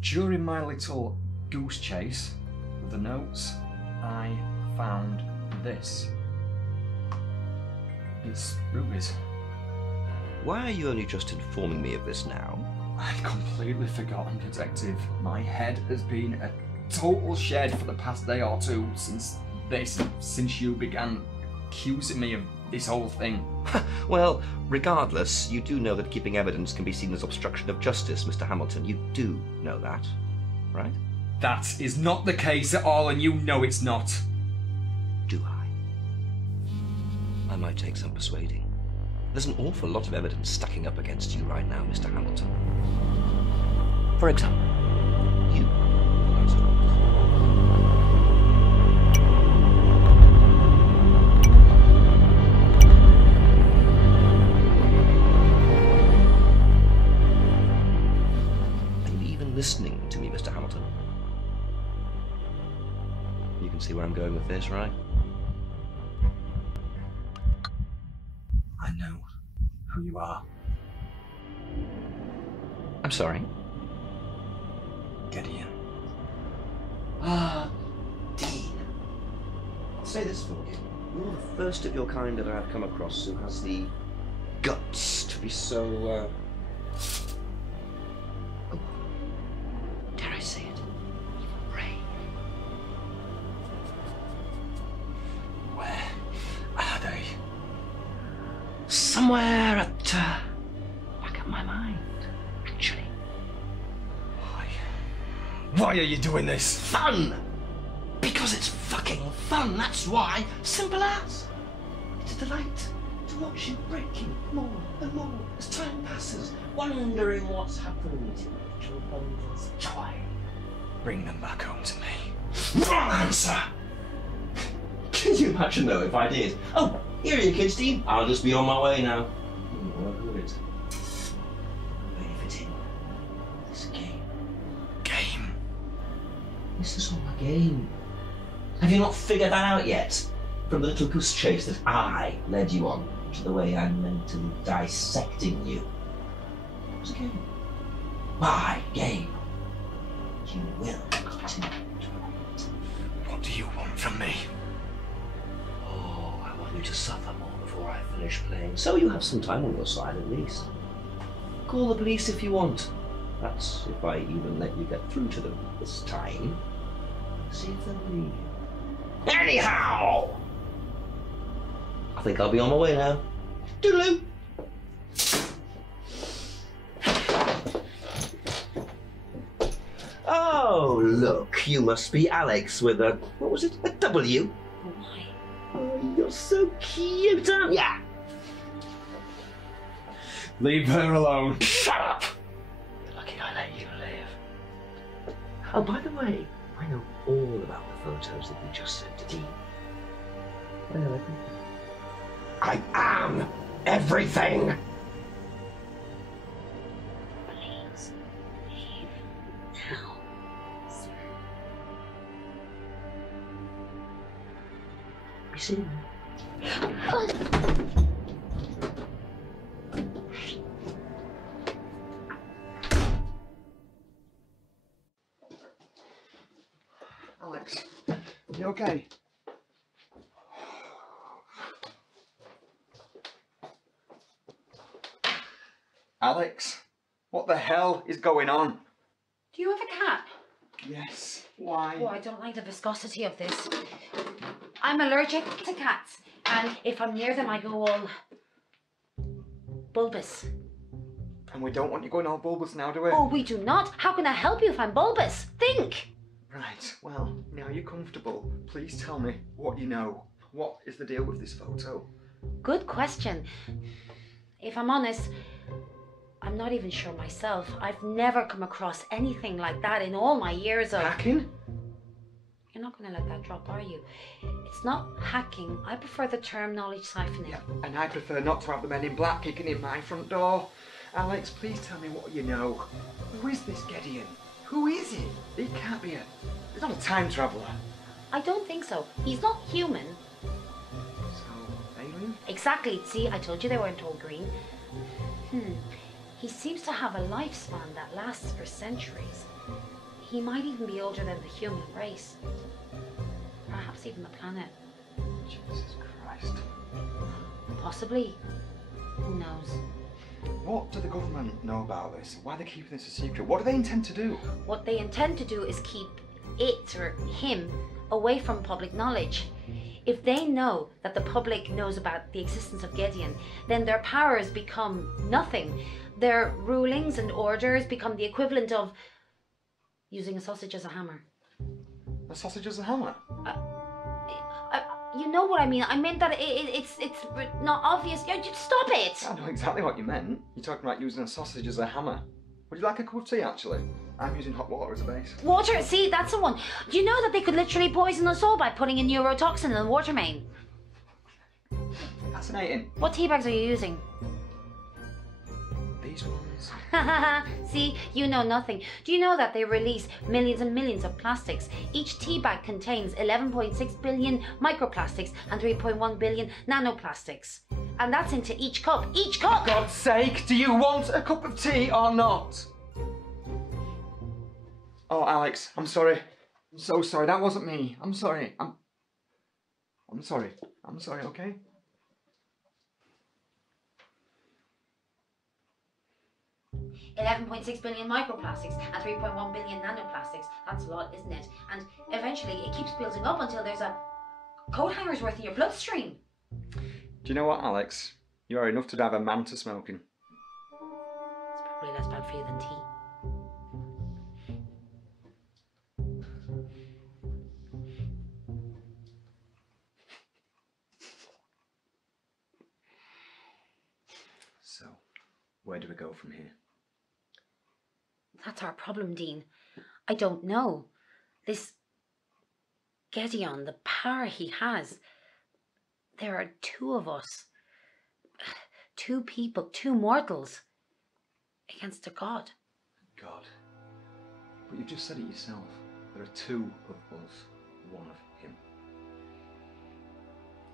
During my little goose chase with the notes, I found this. It's rubies. Why are you only just informing me of this now? I've completely forgotten, Detective. My head has been a total shed for the past day or two since you began accusing me of this whole thing. Well, regardless, you do know that keeping evidence can be seen as obstruction of justice, Mr. Hamilton. You do know that, right? That is not the case at all, and you know it's not. Do I? I might take some persuading. There's an awful lot of evidence stacking up against you right now, Mr. Hamilton. For example, you. Are you even listening to me, Mr. Hamilton? You can see where I'm going with this, right? I know who you are. I'm sorry? Gideon. Ah, Dean. I'll say this for you. You're the first of your kind that I've come across who has the guts to be so, oh, dare I say it? Even brave. Where are they? Somewhere at back of my mind, actually. Why are you doing this? Fun! Because it's fucking fun, that's why. Simple as. It's a delight to watch you breaking more and more as time passes, wondering what's happened to little bundles of joy. Bring them back home to me. Wrong answer! Can you imagine though if I did? Oh, here are your kids, Dean. I'll just be on my way now. Work with it. Ready for it in. This game. Game? This is all a game. Have you not figured that out yet? From the little goose chase that I led you on to the way I'm mentally dissecting you. It was a game. My game. You will continue to wait. What do you want from me? Oh, I want you to suffer more before I finish playing, so you have some time on your side at least. Call the police if you want. That's if I even let you get through to them this time. See if they'll believe you. Anyhow! I think I'll be on my way now. Toodaloo! Oh, look, you must be Alex with a, what was it, a W? Oh, you're so cute, aren't ya? Leave her alone. Shut up! You're lucky I let you live. Oh, by the way, I know all about the photos that you just sent to Dean. I know everything. I am everything! Please, leave now, sir. You see? Alex, you okay? Alex, what the hell is going on? Do you have a cat? Yes, why? Oh, I don't like the viscosity of this. I'm allergic to cats, and if I'm near them, I go all bulbous. And we don't want you going all bulbous now, do we? Oh, we do not. How can I help you if I'm bulbous? Think! Right, well, now you're comfortable. Please tell me what you know. What is the deal with this photo? Good question. If I'm honest, I'm not even sure myself. I've never come across anything like that in all my years of... Hacking? You're not going to let that drop, are you? It's not hacking. I prefer the term knowledge siphoning. Yeah, and I prefer not to have the men in black kicking in my front door. Alex, please tell me what you know. Who is this Gideon? Who is he? He can't be a... He's not a time traveller. I don't think so. He's not human. Alien? Exactly. See, I told you they weren't all green. He seems to have a lifespan that lasts for centuries. He might even be older than the human race. Perhaps even the planet. Jesus Christ. Possibly. Who knows? What do the government know about this? Why are they keeping this a secret? What do they intend to do? What they intend to do is keep it, or him, away from public knowledge. If they know that the public knows about the existence of Gideon, then their powers become nothing. Their rulings and orders become the equivalent of using a sausage as a hammer. A sausage as a hammer? You know what I mean. I meant that it's not obvious. Just stop it! I know exactly what you meant. You're talking about using a sausage as a hammer. Would you like a cup of tea, actually? I'm using hot water as a base. Water, see, that's the one. Do you know that they could literally poison us all by putting a neurotoxin in the water main? Fascinating. What tea bags are you using? These ones. See, you know nothing. Do you know that they release millions and millions of plastics? Each tea bag contains 11.6 billion microplastics and 3.1 billion nanoplastics. And that's into each cup. Each cup! For God's sake, do you want a cup of tea or not? Oh, Alex, I'm sorry. I'm so sorry. That wasn't me. I'm sorry. I'm sorry. I'm sorry, okay? $11.6 billion microplastics and 3.1 billion nanoplastics. That's a lot, isn't it? And eventually it keeps building up until there's a coat hanger's worth in your bloodstream. Do you know what, Alex? You are enough to drive a man to smoking. It's probably less bad for you than tea. So, where do we go from here? That's our problem, Dean. I don't know. This Gideon, the power he has. There are two of us. Two people, two mortals. Against a god. God. But you've just said it yourself. There are two of us, one of him.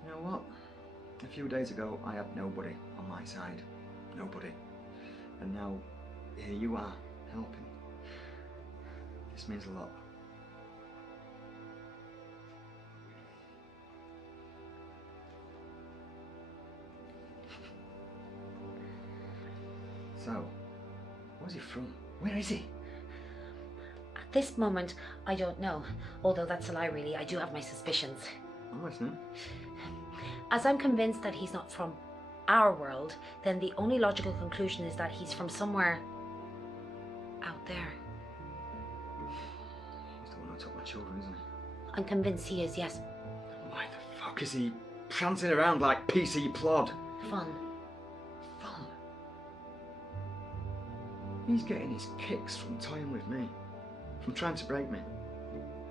You know what? A few days ago, I had nobody on my side. Nobody. And now, here you are, helping. This means a lot. So, where's he from? Where is he? At this moment, I don't know. Although that's a lie, really. I do have my suspicions. I'm listening. As I'm convinced that he's not from our world, then the only logical conclusion is that he's from somewhere out there. He's the one who took my children, isn't he? I'm convinced he is, yes. Why the fuck is he prancing around like PC Plod? Fun. Fun? He's getting his kicks from toying with me, from trying to break me.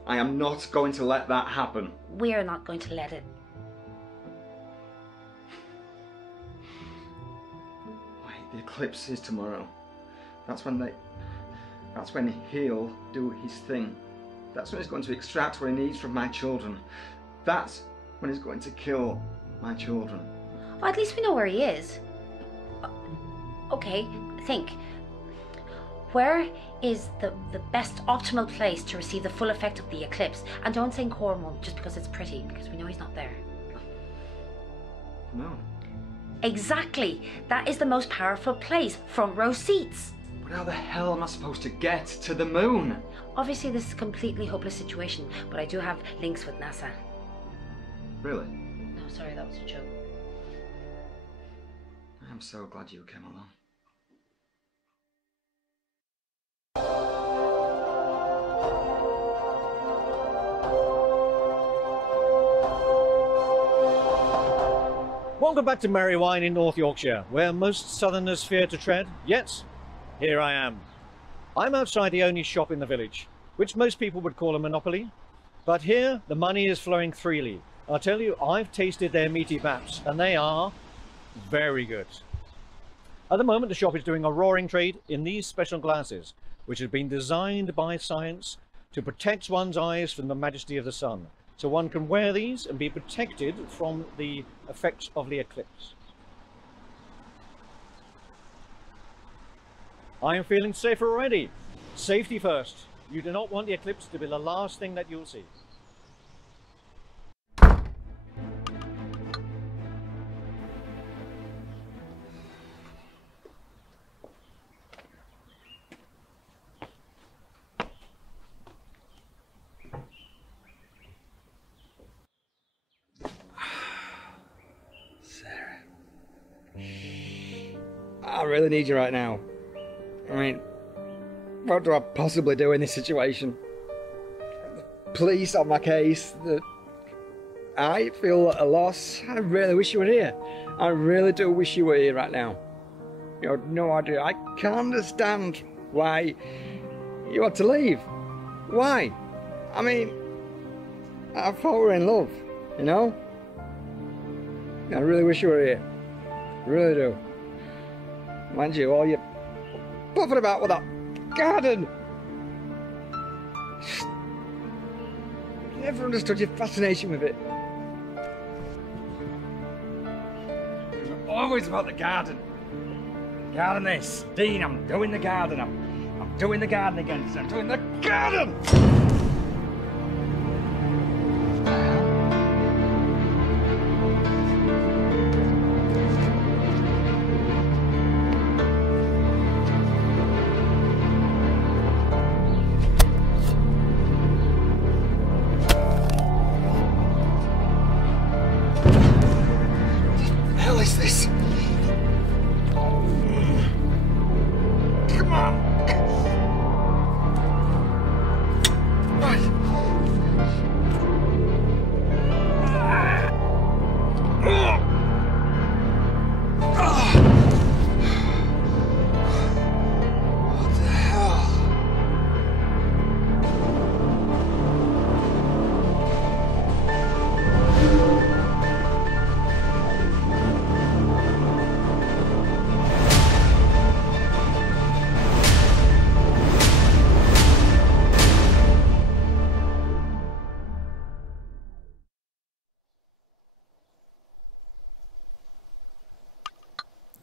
I am not going to let that happen. We're not going to let it. Wait, the eclipse is tomorrow. That's when he'll do his thing. That's when he's going to extract what he needs from my children. That's when he's going to kill my children. Well, at least we know where he is. Okay, think. Where is the best optimal place to receive the full effect of the eclipse? And don't say Cornwall just because it's pretty, because we know he's not there. No. Exactly. That is the most powerful place. Front row seats. But how the hell am I supposed to get to the moon? Obviously, this is a completely hopeless situation, but I do have links with NASA. Really? No, sorry, that was a joke. I'm so glad you came along. Welcome back to Marywine in North Yorkshire, where most southerners fear to tread, yet here I am. I'm outside the only shop in the village, which most people would call a monopoly, but here the money is flowing freely. I'll tell you, I've tasted their meaty baps, and they are very good. At the moment, the shop is doing a roaring trade in these special glasses, which have been designed by science to protect one's eyes from the majesty of the sun. so one can wear these and be protected from the effects of the eclipse. I am feeling safer already. Safety first. You do not want the eclipse to be the last thing that you'll see. I really need you right now. I mean, what do I possibly do in this situation? The police on my case, I feel at a loss. I really wish you were here. I really do wish you were here right now. You have no idea. I can't understand why you had to leave. Why? I mean, I thought we were in love, you know? I really wish you were here. I really do. Mind you, all you puffing about with that garden. Never understood your fascination with it. Always about the garden. Garden this. Dean, I'm doing the garden. I'm doing the garden again. I'm doing the garden!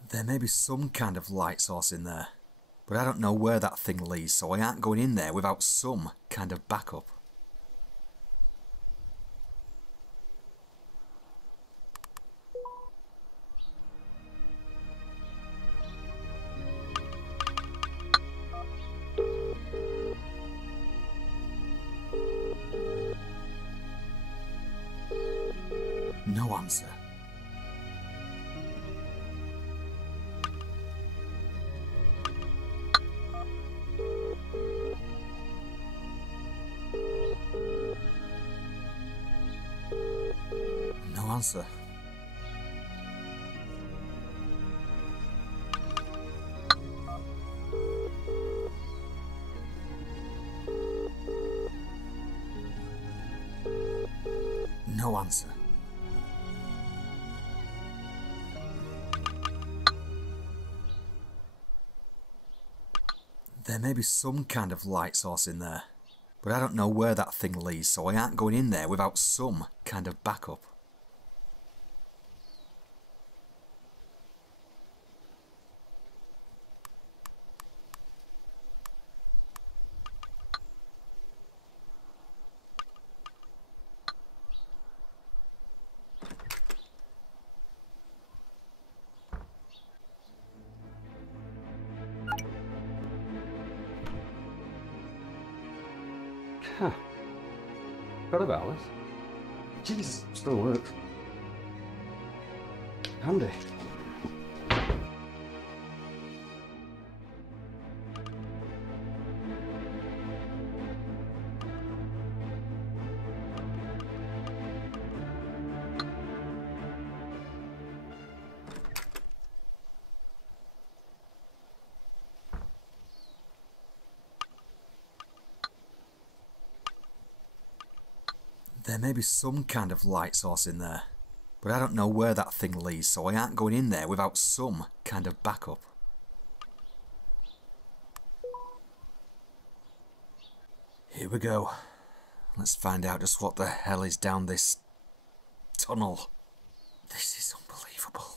There may be some kind of light source in there, but I don't know where that thing leads, so I aren't going in there without some kind of backup. No answer. No answer. No answer. There may be some kind of light source in there, but I don't know where that thing leads, so I aren't going in there without some kind of backup. Huh. Got about this. Jesus, still works. Handy. There may be some kind of light source in there, but I don't know where that thing leads, so I aren't going in there without some kind of backup. Here we go. Let's find out just what the hell is down this tunnel. This is unbelievable.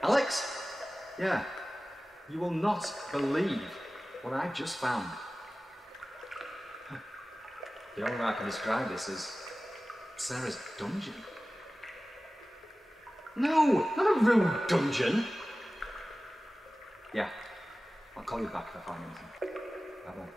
Alex? Yeah. You will not believe what I've just found. The only way I can describe this is Sarah's dungeon. No, not a real dungeon. Yeah, I'll call you back if I find anything. Bye-bye.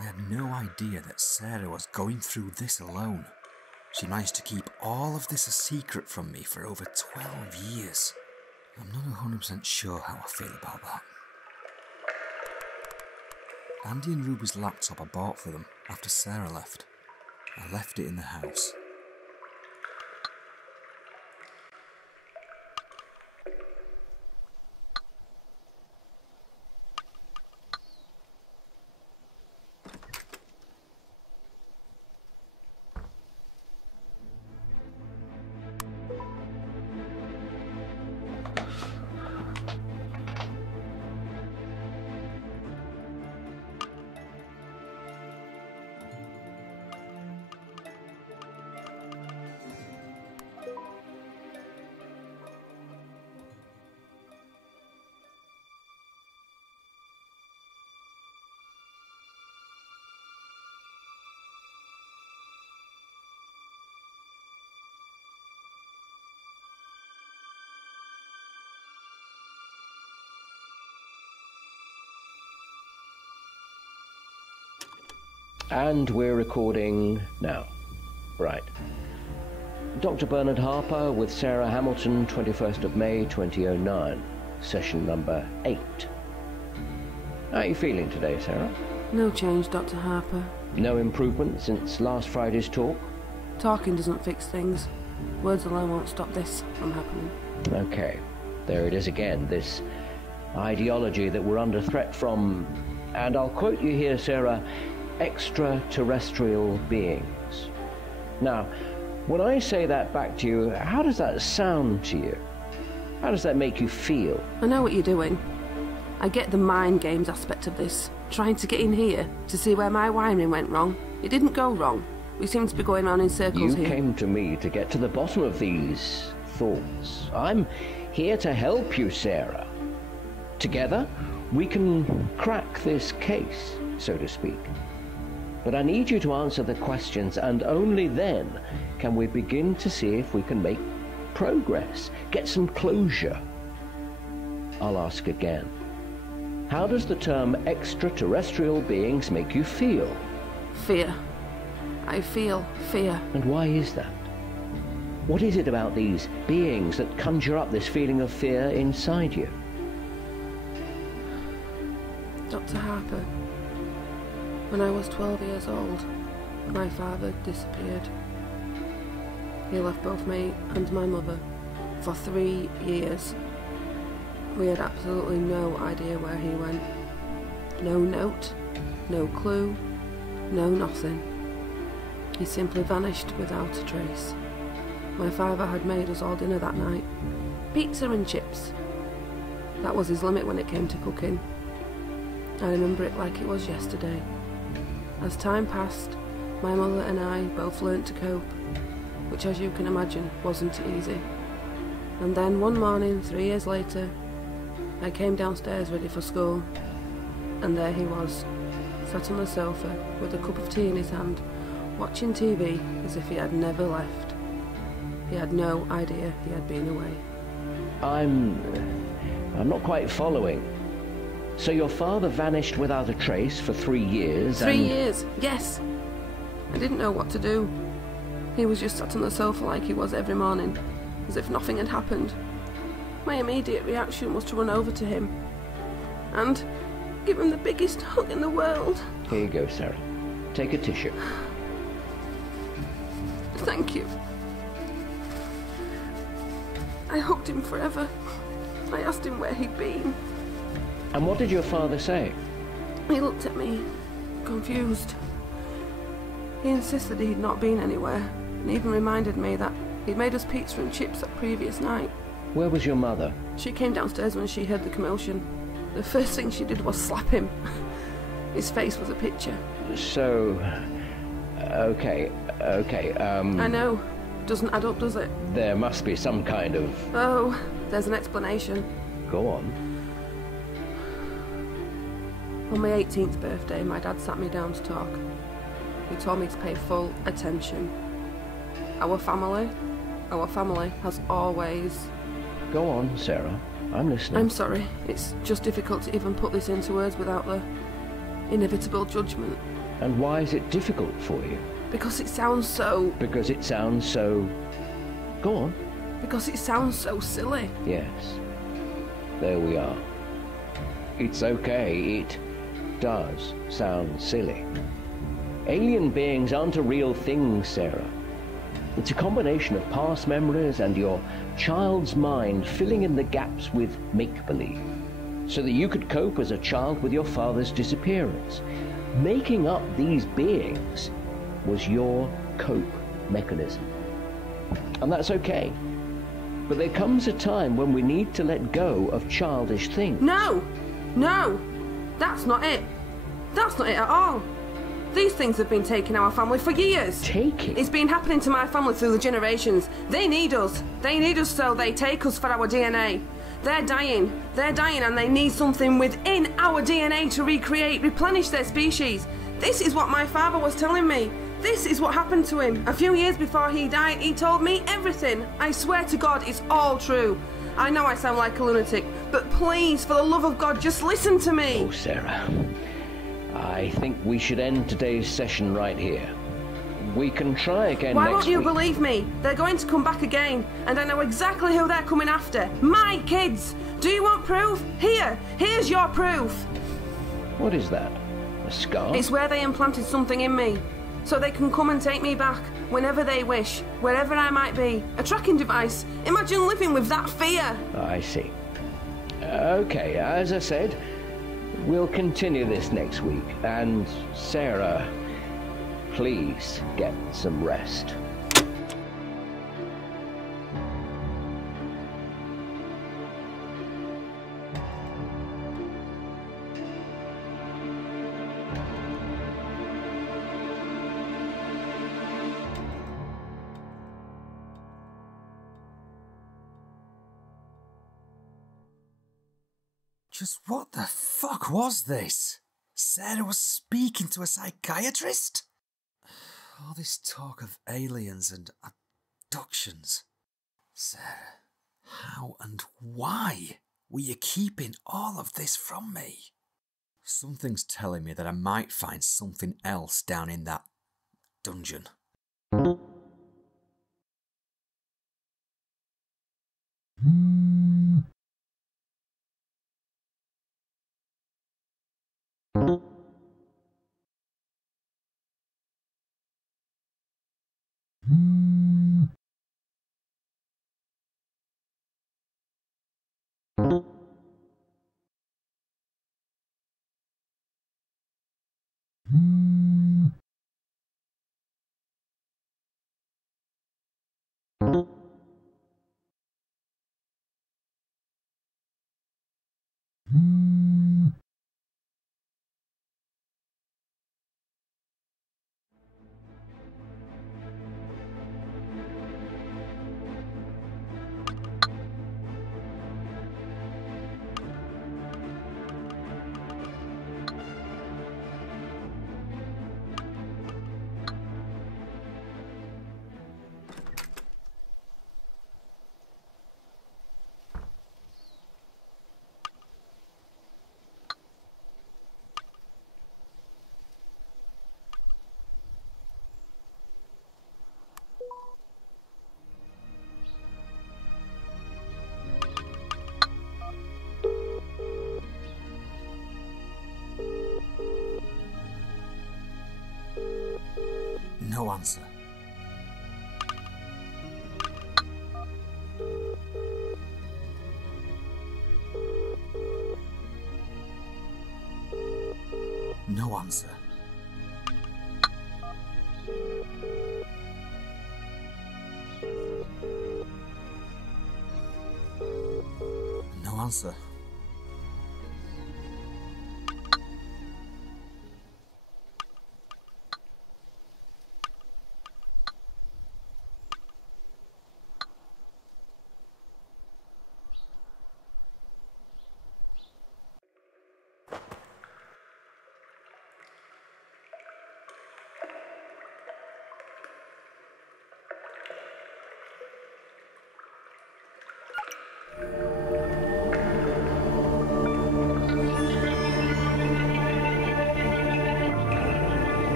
I had no idea that Sarah was going through this alone. She managed to keep all of this a secret from me for over 12 years. I'm not 100% sure how I feel about that. Andy and Ruby's laptop I bought for them after Sarah left. I left it in the house. And we're recording now. Right. Dr. Bernard Harper with Sarah Hamilton, 21st of May 2009, session number 8. How are you feeling today, Sarah? No change, Dr. Harper. No improvement since last Friday's talk? Talking doesn't fix things. Words alone won't stop this from happening. Okay. There it is again, this ideology that we're under threat from, and I'll quote you here, Sarah, extraterrestrial beings. Now, when I say that back to you, how does that sound to you? How does that make you feel? I know what you're doing. I get the mind games aspect of this. Trying to get in here to see where my wiring went wrong. It didn't go wrong. We seem to be going on in circles here. You came to me to get to the bottom of these thoughts. I'm here to help you, Sarah. Together, we can crack this case, so to speak. But I need you to answer the questions, and only then can we begin to see if we can make progress, get some closure. I'll ask again. How does the term extraterrestrial beings make you feel? Fear. I feel fear. And why is that? What is it about these beings that conjure up this feeling of fear inside you? Dr. Harper, when I was 12 years old, my father disappeared. He left both me and my mother for 3 years. We had absolutely no idea where he went. No note, no clue, no nothing. He simply vanished without a trace. My father had made us all dinner that night. Pizza and chips. That was his limit when it came to cooking. I remember it like it was yesterday. As time passed, my mother and I both learnt to cope, which, as you can imagine, wasn't easy. And then one morning, 3 years later, I came downstairs ready for school, and there he was, sat on the sofa with a cup of tea in his hand, watching TV as if he had never left. He had no idea he had been away. I'm not quite following. So your father vanished without a trace for 3 years, 3 years, yes. I didn't know what to do. He was just sat on the sofa like he was every morning, as if nothing had happened. My immediate reaction was to run over to him and give him the biggest hug in the world. Here you go, Sarah. Take a tissue. Thank you. I hugged him forever. I asked him where he'd been. And what did your father say? He looked at me, confused. He insisted he'd not been anywhere, and even reminded me that he'd made us pizza and chips that previous night. Where was your mother? She came downstairs when she heard the commotion. The first thing she did was slap him. His face was a picture. So... okay. I know. Doesn't add up, does it? There must be some kind of... Oh, there's an explanation. Go on. On my 18th birthday, my dad sat me down to talk. He told me to pay full attention. Our family has always... Go on, Sarah. I'm listening. I'm sorry. It's just difficult to even put this into words without the inevitable judgment. And why is it difficult for you? Because it sounds so... Because it sounds so... Go on. Because it sounds so silly. Yes. There we are. It's okay. It does sound silly. Alien beings aren't a real thing, Sarah. It's a combination of past memories and your child's mind filling in the gaps with make-believe, so that you could cope as a child with your father's disappearance. Making up these beings was your cope mechanism. And that's okay. But there comes a time when we need to let go of childish things. No! No! That's not it. That's not it at all. These things have been taking our family for years. Taking? It's been happening to my family through the generations. They need us. They need us, so they take us for our DNA. They're dying. They're dying, and they need something within our DNA to recreate, replenish their species. This is what my father was telling me. This is what happened to him. A few years before he died, he told me everything. I swear to God, it's all true. I know I sound like a lunatic, but please, for the love of God, just listen to me. Oh, Sarah. I think we should end today's session right here. We can try again next week. Why won't you believe me? They're going to come back again, and I know exactly who they're coming after. My kids! Do you want proof? Here's your proof. What is that? A scar? It's where they implanted something in me, so they can come and take me back whenever they wish, wherever I might be. A tracking device. Imagine living with that fear. I see. Okay, as I said, we'll continue this next week, and Sarah, please get some rest. Just what the fuck was this? Sarah was speaking to a psychiatrist? All this talk of aliens and abductions. Sarah, how and why were you keeping all of this from me? Something's telling me that I might find something else down in that dungeon. No answer. No answer. No answer.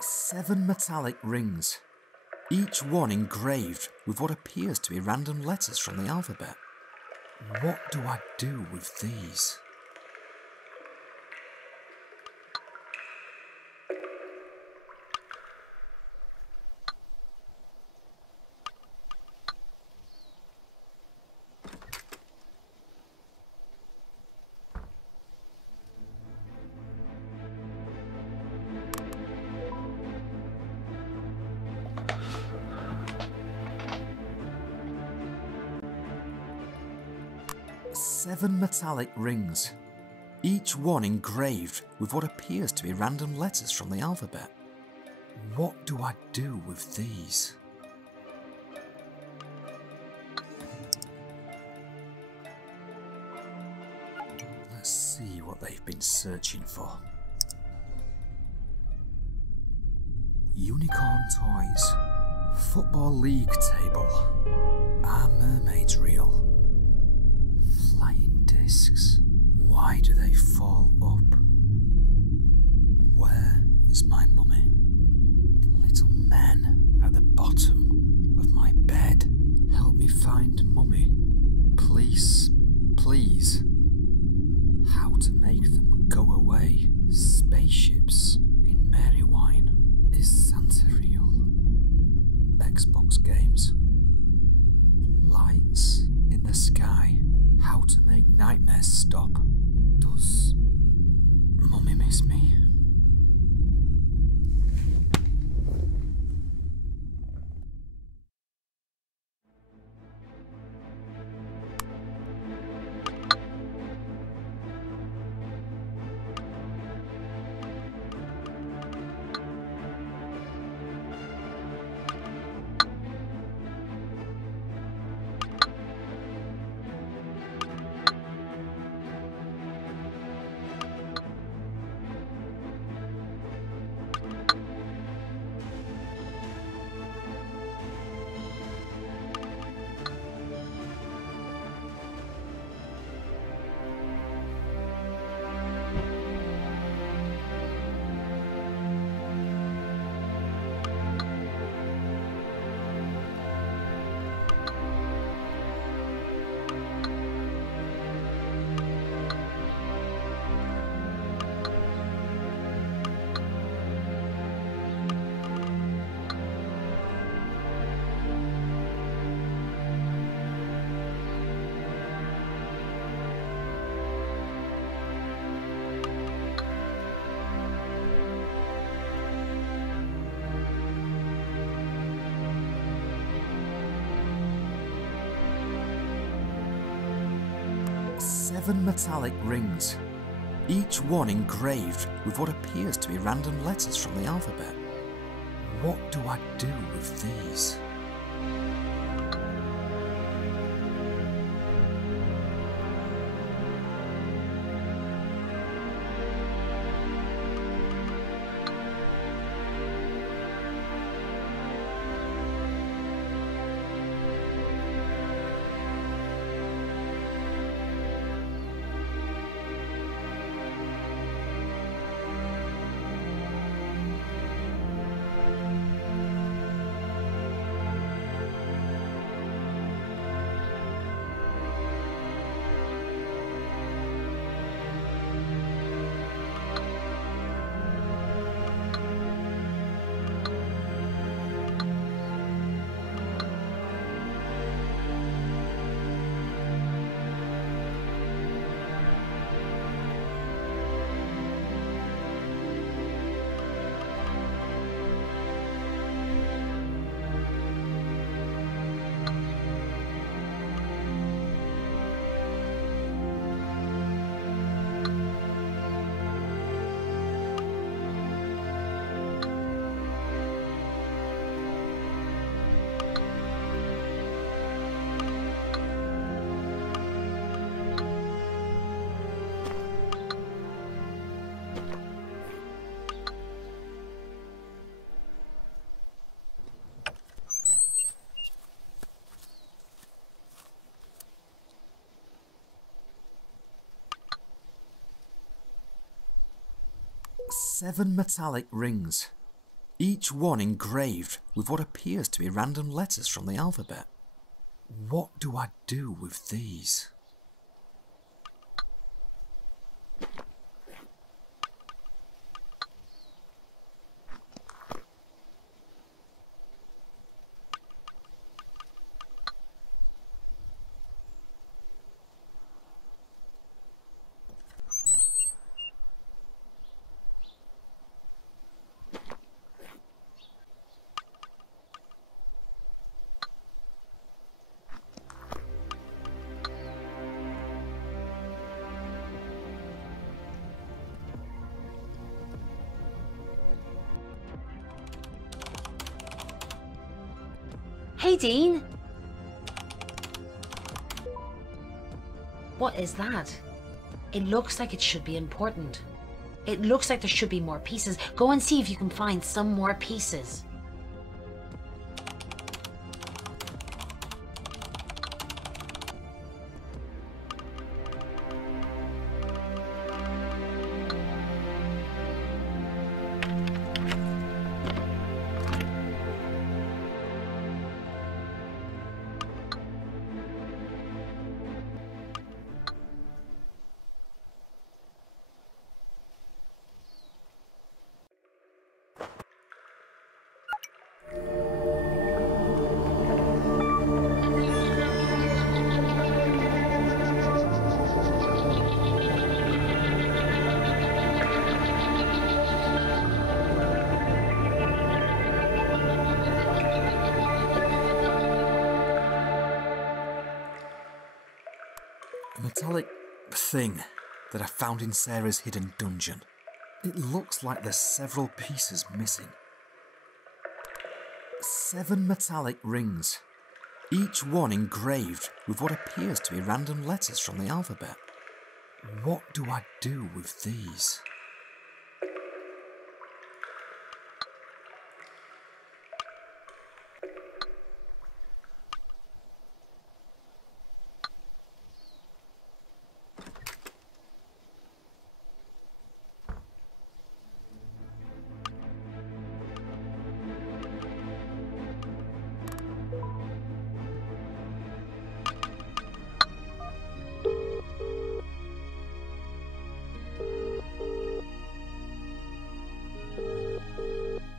Seven metallic rings, each one engraved with what appears to be random letters from the alphabet. What do I do with these? Seven metallic rings, each one engraved with what appears to be random letters from the alphabet. What do I do with these? Let's see what they've been searching for. Unicorn toys, football league table, are mermaids real? Flying discs, why do they fall up? Where is my mummy? Little men at the bottom of my bed. Help me find mummy. Please, please. How to make them go away? Spaceships in Marywine. Is Santa real? Xbox games. Lights in the sky. How to make nightmares stop. Does Mummy miss me? Seven metallic rings, each one engraved with what appears to be random letters from the alphabet. What do I do with these? 7 metallic rings, each one engraved with what appears to be random letters from the alphabet. What do I do with these? Hey, Dean. What is that? It looks like it should be important. It looks like there should be more pieces. Go and see if you can find some more pieces. Metallic thing that I found in Sarah's hidden dungeon. It looks like there's several pieces missing. 7 metallic rings, each one engraved with what appears to be random letters from the alphabet. What do I do with these?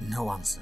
No answer.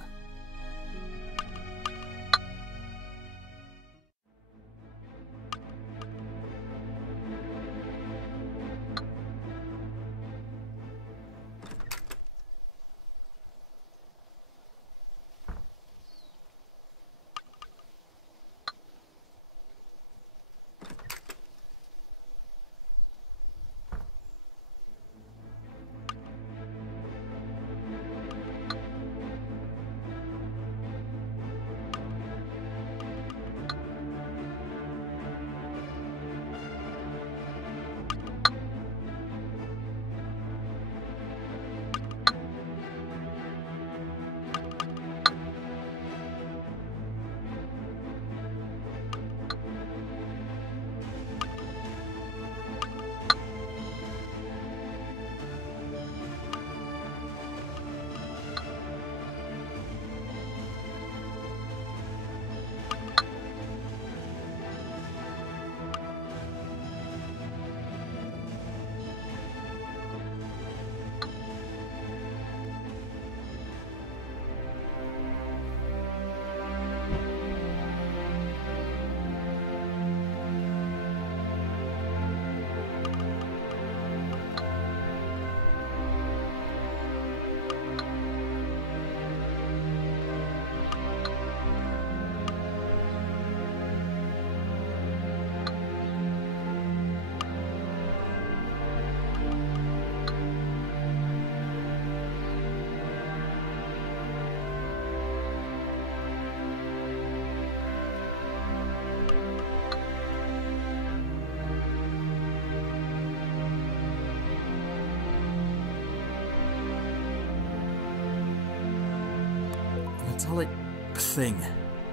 Metallic thing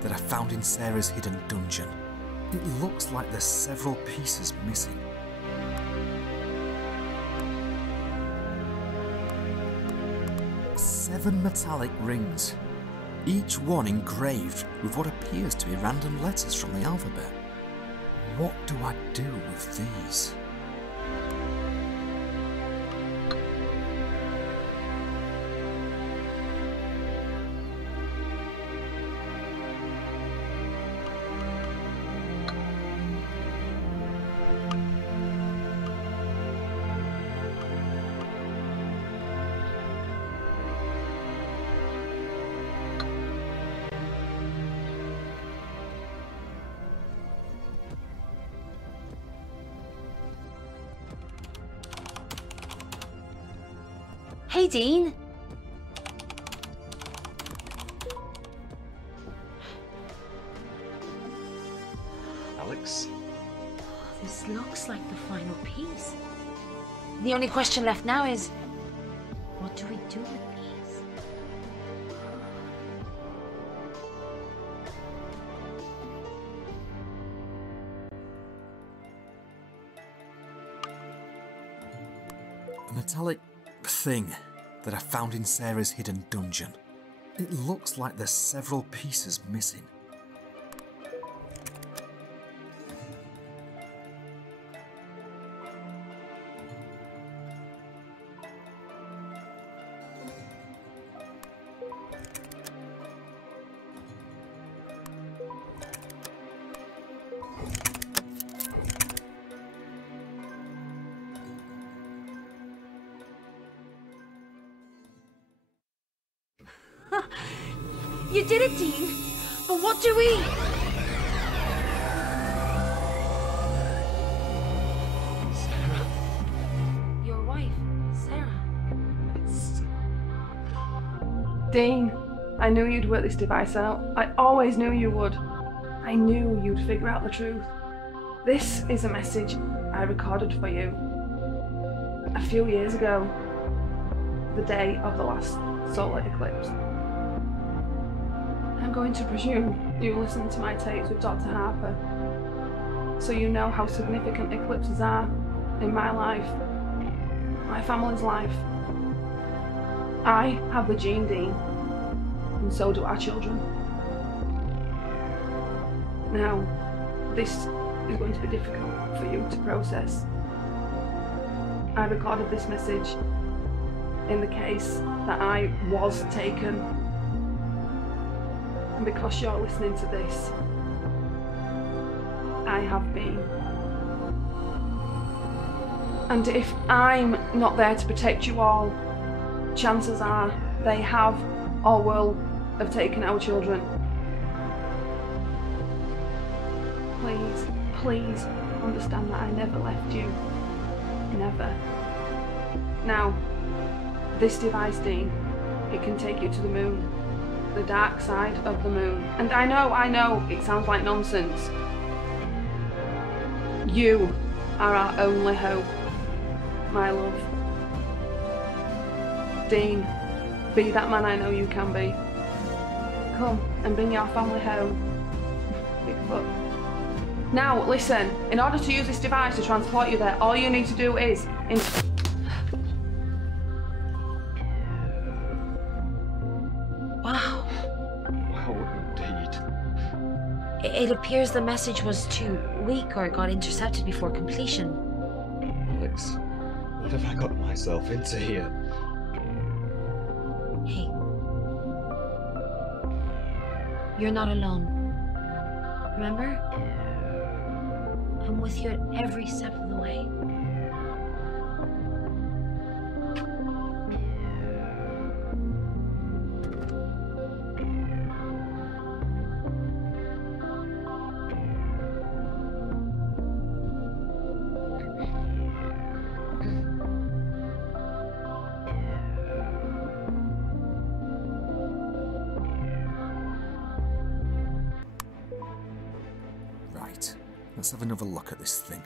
that I found in Sarah's hidden dungeon. It looks like there's several pieces missing. 7 metallic rings, each one engraved with what appears to be random letters from the alphabet. What do I do with these? Hey, Dean. Alex? This looks like the final piece. The only question left now is, what do we do with these? A metallic thing that I found in Sarah's hidden dungeon. It looks like there's several pieces missing. You did it, Dean! But what do we... Sarah. Your wife, Sarah. Dean, I knew you'd work this device out. I always knew you would. I knew you'd figure out the truth. This is a message I recorded for you a few years ago, the day of the last solar eclipse. I'm going to presume you listened to my tapes with Dr. Harper, so you know how significant eclipses are in my life, my family's life. I have the gene, Dean, and so do our children. Now, this is going to be difficult for you to process. I recorded this message in the case that I was taken. And because you're listening to this, I have been. And if I'm not there to protect you all, chances are they have or will have taken our children. Please, please understand that I never left you. Never. Now, this device, Dean, it can take you to the moon. The dark side of the moon. And I know, it sounds like nonsense. You are our only hope, my love. Dean, be that man I know you can be. Come and bring your family home. Bigfoot. Now, listen, in order to use this device to transport you there, all you need to do is... Wow. Wow, indeed. It appears the message was too weak or got intercepted before completion. Alex, what have I got myself into here? Hey. You're not alone. Remember? I'm with you at every step of the way. Right, let's have another look at this thing.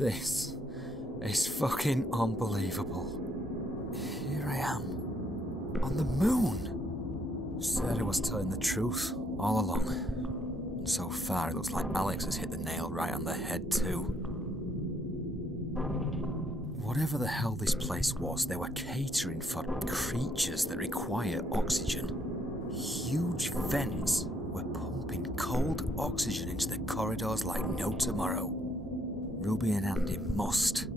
This is fucking unbelievable. Here I am, on the moon. Sarah was telling the truth all along. And so far, it looks like Alex has hit the nail right on the head too. Whatever the hell this place was, they were catering for creatures that require oxygen. Huge vents were pumping cold oxygen into the corridors like no tomorrow. Ruby and Andy must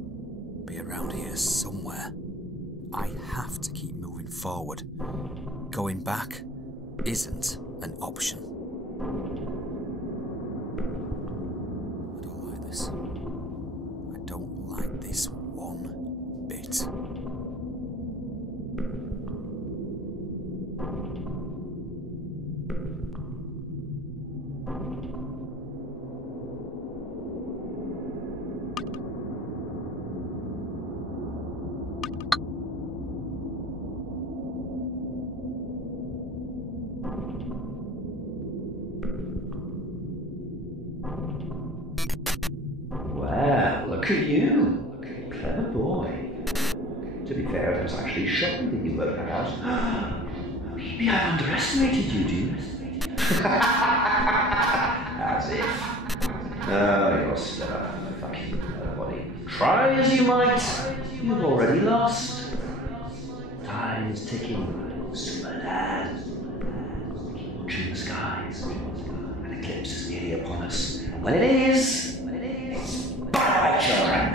be around here somewhere. I have to keep moving forward. Going back isn't an option. I don't like this. I don't like this one bit. Well, look at you. Clever boy. To be fair, I was actually shocked that you worked that out. Maybe I underestimated you, dude. As if. Oh, you're stuff. Fucking nobody. Try as you might, you've already lost. Time is ticking, super dad. Keep watching the skies. An eclipse is nearly upon us. When it is, it's bye, children.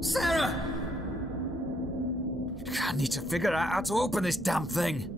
Sarah! I need to figure out how to open this damn thing.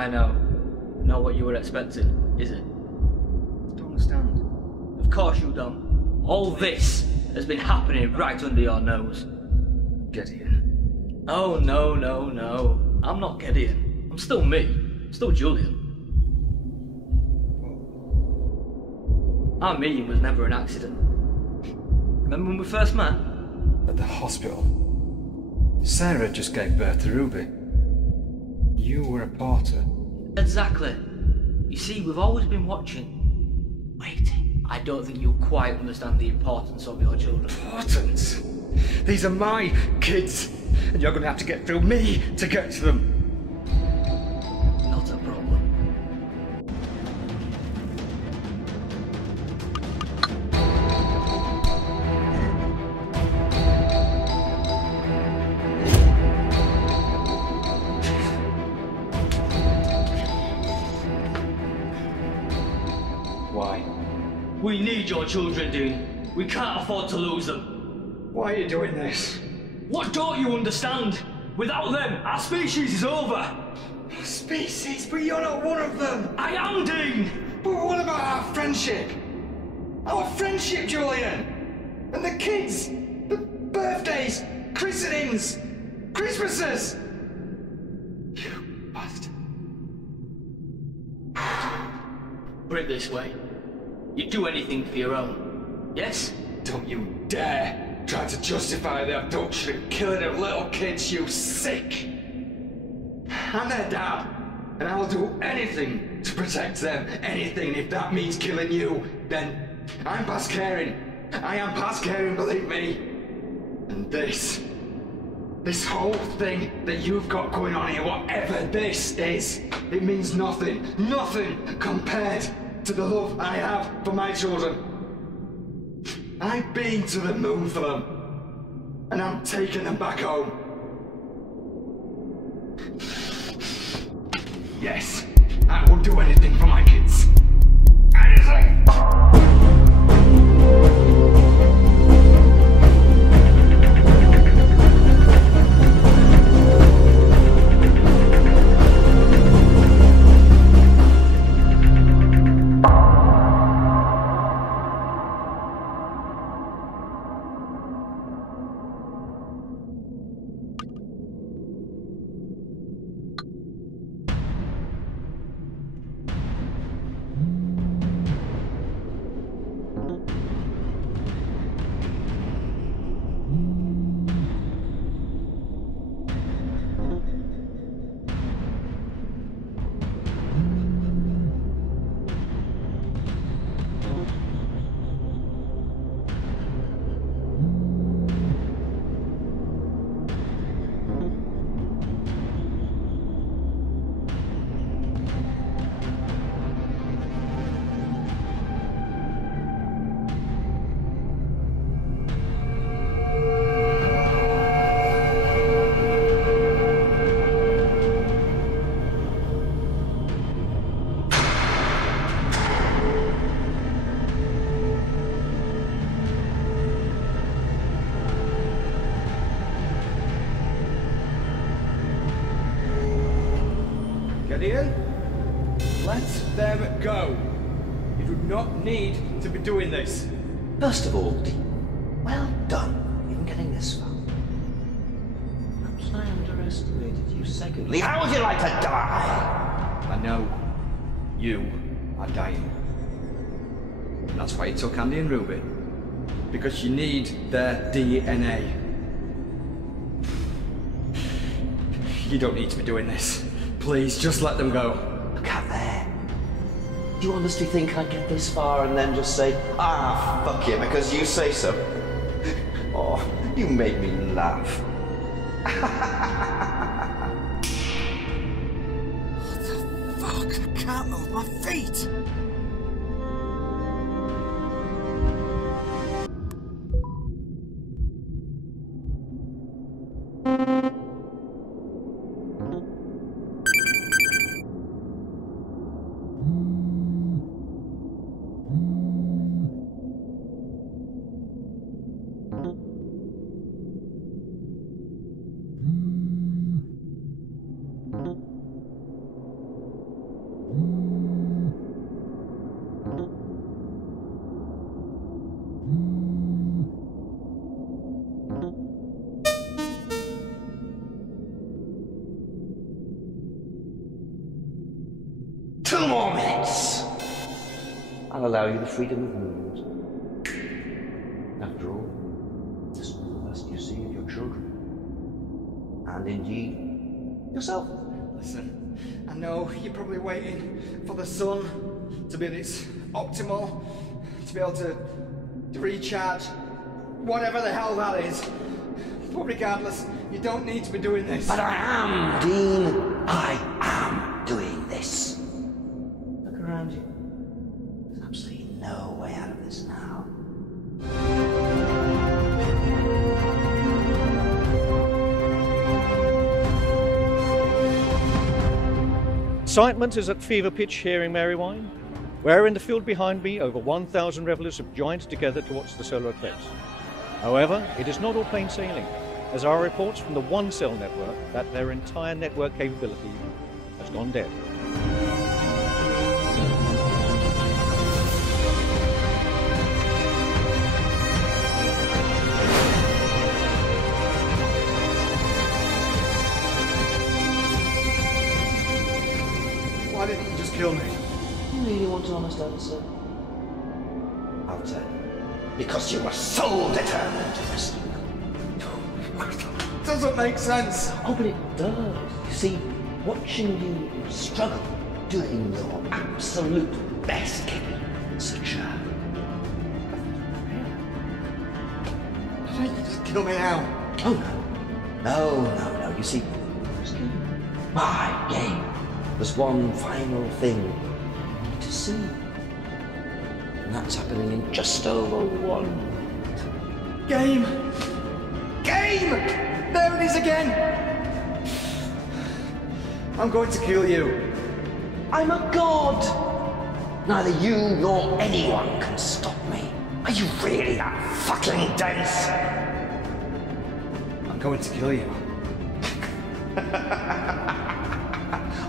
I know. Not what you were expecting, is it? I don't understand. Of course you don't. All this has been happening right under your nose. Gideon. Oh, no, no, no. I'm not Gideon. I'm still me. I'm still Julian. Our meeting was never an accident. Remember when we first met? At the hospital. Sarah just gave birth to Ruby. You were a porter. Exactly. You see, we've always been watching. Waiting. I don't think you quite understand the importance of your children. Importance? These are my kids, and you're going to have to get through me to get to them. Not a problem. Why? We need your children, Dean. We can't afford to lose them. Why are you doing this? What don't you understand? Without them, our species is over. Species? But you're not one of them. I am, Dean. But what about our friendship? Our friendship, Julian! And the kids! The birthdays! Christenings! Christmases! You bastard. Put it this way. You'd do anything for your own. Yes? Don't you dare try to justify the abduction and killing of little kids, you sick! I'm their dad, and I'll do anything to protect them. Anything, if that means killing you, then I'm past caring. I am past caring, believe me. And this whole thing that you've got going on here, whatever this is, it means nothing. Nothing compared to the love I have for my children. I've been to the moon for them, and I'm taking them back home. Yes, I will do anything for my kids. Anything! Gideon, let them go. You do not need to be doing this. First of all, well done, even getting this far. Perhaps I underestimated you. Secondly, how would you like to die? I know you are dying. And that's why you took Andy and Ruby. Because you need their DNA. You don't need to be doing this. Please, just let them go. Look out there. Do you honestly think I'd get this far and then just say, ah, fuck it, because you say so? Oh, you made me laugh. What the fuck? I can't move my feet! I'll allow you the freedom of movement. After all, this is the last you see of your children. And indeed, yourself. Listen, I know you're probably waiting for the sun to be at its optimal, to be able to recharge, whatever the hell that is. But regardless, you don't need to be doing this. But I am, Dean. I am doing this. Look around you. There's absolutely no way out of this now. Excitement is at fever pitch here in Marywine, where in the field behind me over 1,000 revelers have joined together to watch the solar eclipse. However, it is not all plain sailing, as our reports from the One Cell network that their entire network capability has gone dead. Why didn't you just kill me? You really want an honest answer? I'll tell you. Because you were so determined to rescue them. Doesn't make sense. Oh, but it does. You see, watching you struggle, doing your absolute best, such a... Why don't you just kill me now? Oh, no. No. You see, my game. There's one final thing you need to see. And that's happening in just over 1 minute. Game! There it is again! I'm going to kill you. I'm a god! Neither you nor anyone can stop me. Are you really that fucking dense? I'm going to kill you.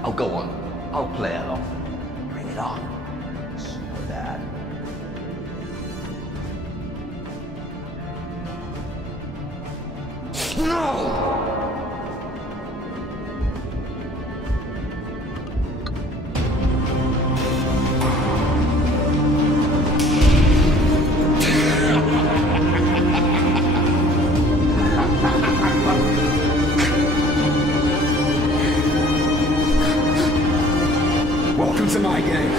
Oh, go on. I'll play along. Bring it on. Super bad. No! Welcome to my game.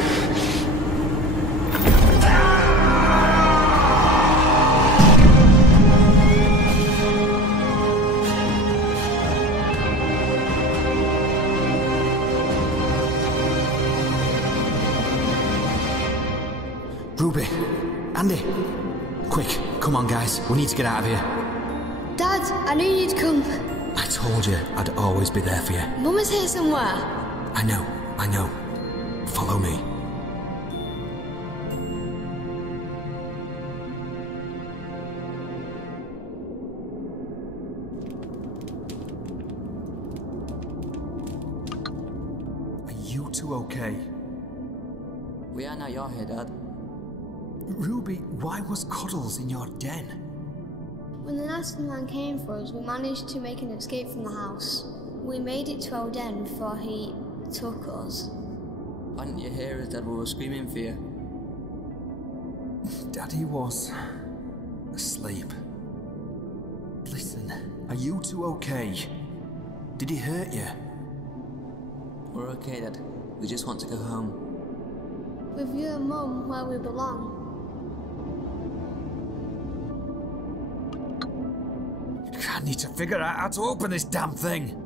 Ruby, Andy, quick, come on guys, we need to get out of here. Dad, I knew you'd come. I told you I'd always be there for you. Mum is here somewhere. I know. Follow me. Are you two okay? We are now you're here, Dad. Ruby, why was Cuddles in your den? When the last man came for us, we managed to make an escape from the house. We made it to our den before he took us. Why didn't you hear us, Dad? We were screaming for you. Daddy was asleep. Listen, are you two okay? Did he hurt you? We're okay, Dad. We just want to go home. With you and Mum where we belong. I need to figure out how to open this damn thing.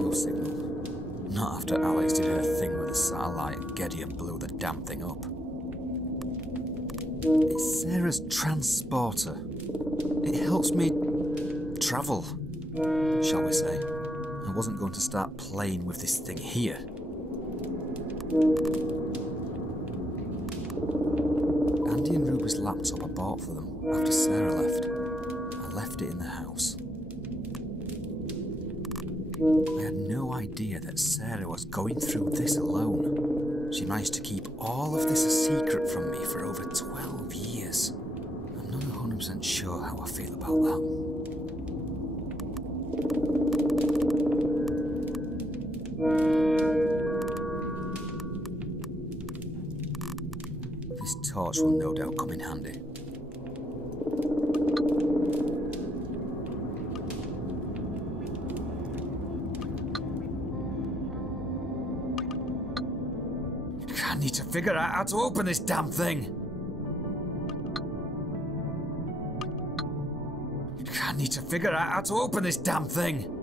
No signal. Not after Alex did her thing with the satellite and Gideon blew the damn thing up. It's Sarah's transporter. It helps me travel, shall we say. I wasn't going to start playing with this thing here. Andy and Ruby office laptop I bought for them after Sarah left. I left it in the house. I had no idea that Sarah was going through this alone. She managed to keep all of this a secret from me for over 12 years. I'm not 100% sure how I feel about that. This torch will no doubt come in handy. I need to figure out how to open this damn thing! I need to figure out how to open this damn thing!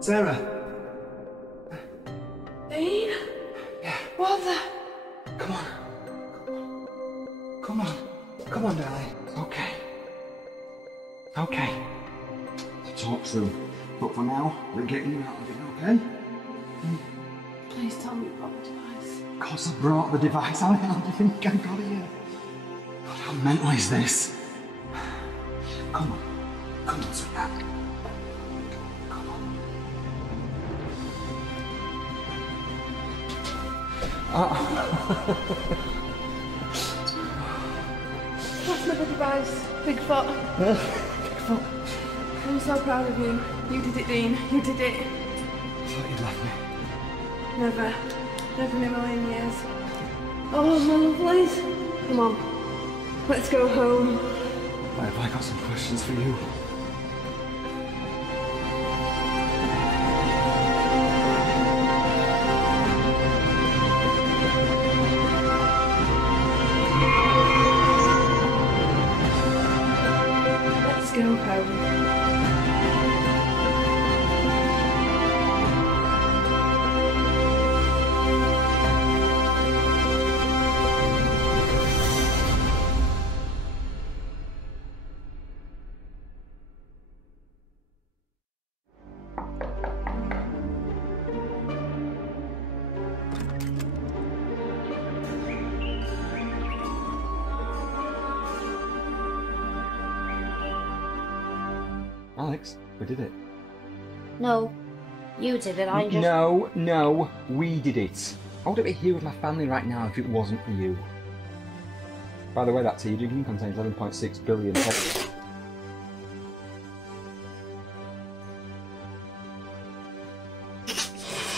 Sarah! Dean? Yeah. What the? Come on. Come on. Come on, darling. Okay. Okay. To talk through. But for now, we're getting you out of it, okay? Please tell me about the device. Of course I brought the device. How the hell do you think I got it here? God, how mental is this? Come on. Come on, sweetheart. What's the device? Bigfoot. Bigfoot. I'm so proud of you. You did it, Dean. You did it. I thought you'd left me. Never. Never in a million years. Oh, my lovelies. Come on. Let's go home. Why have I got some questions for you? Let's go home. Alex, we did it. No, you did it. I just... No, we did it. I wouldn't be here with my family right now if it wasn't for you. By the way, that tea drinking contains 11.6 billion calories.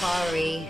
Sorry.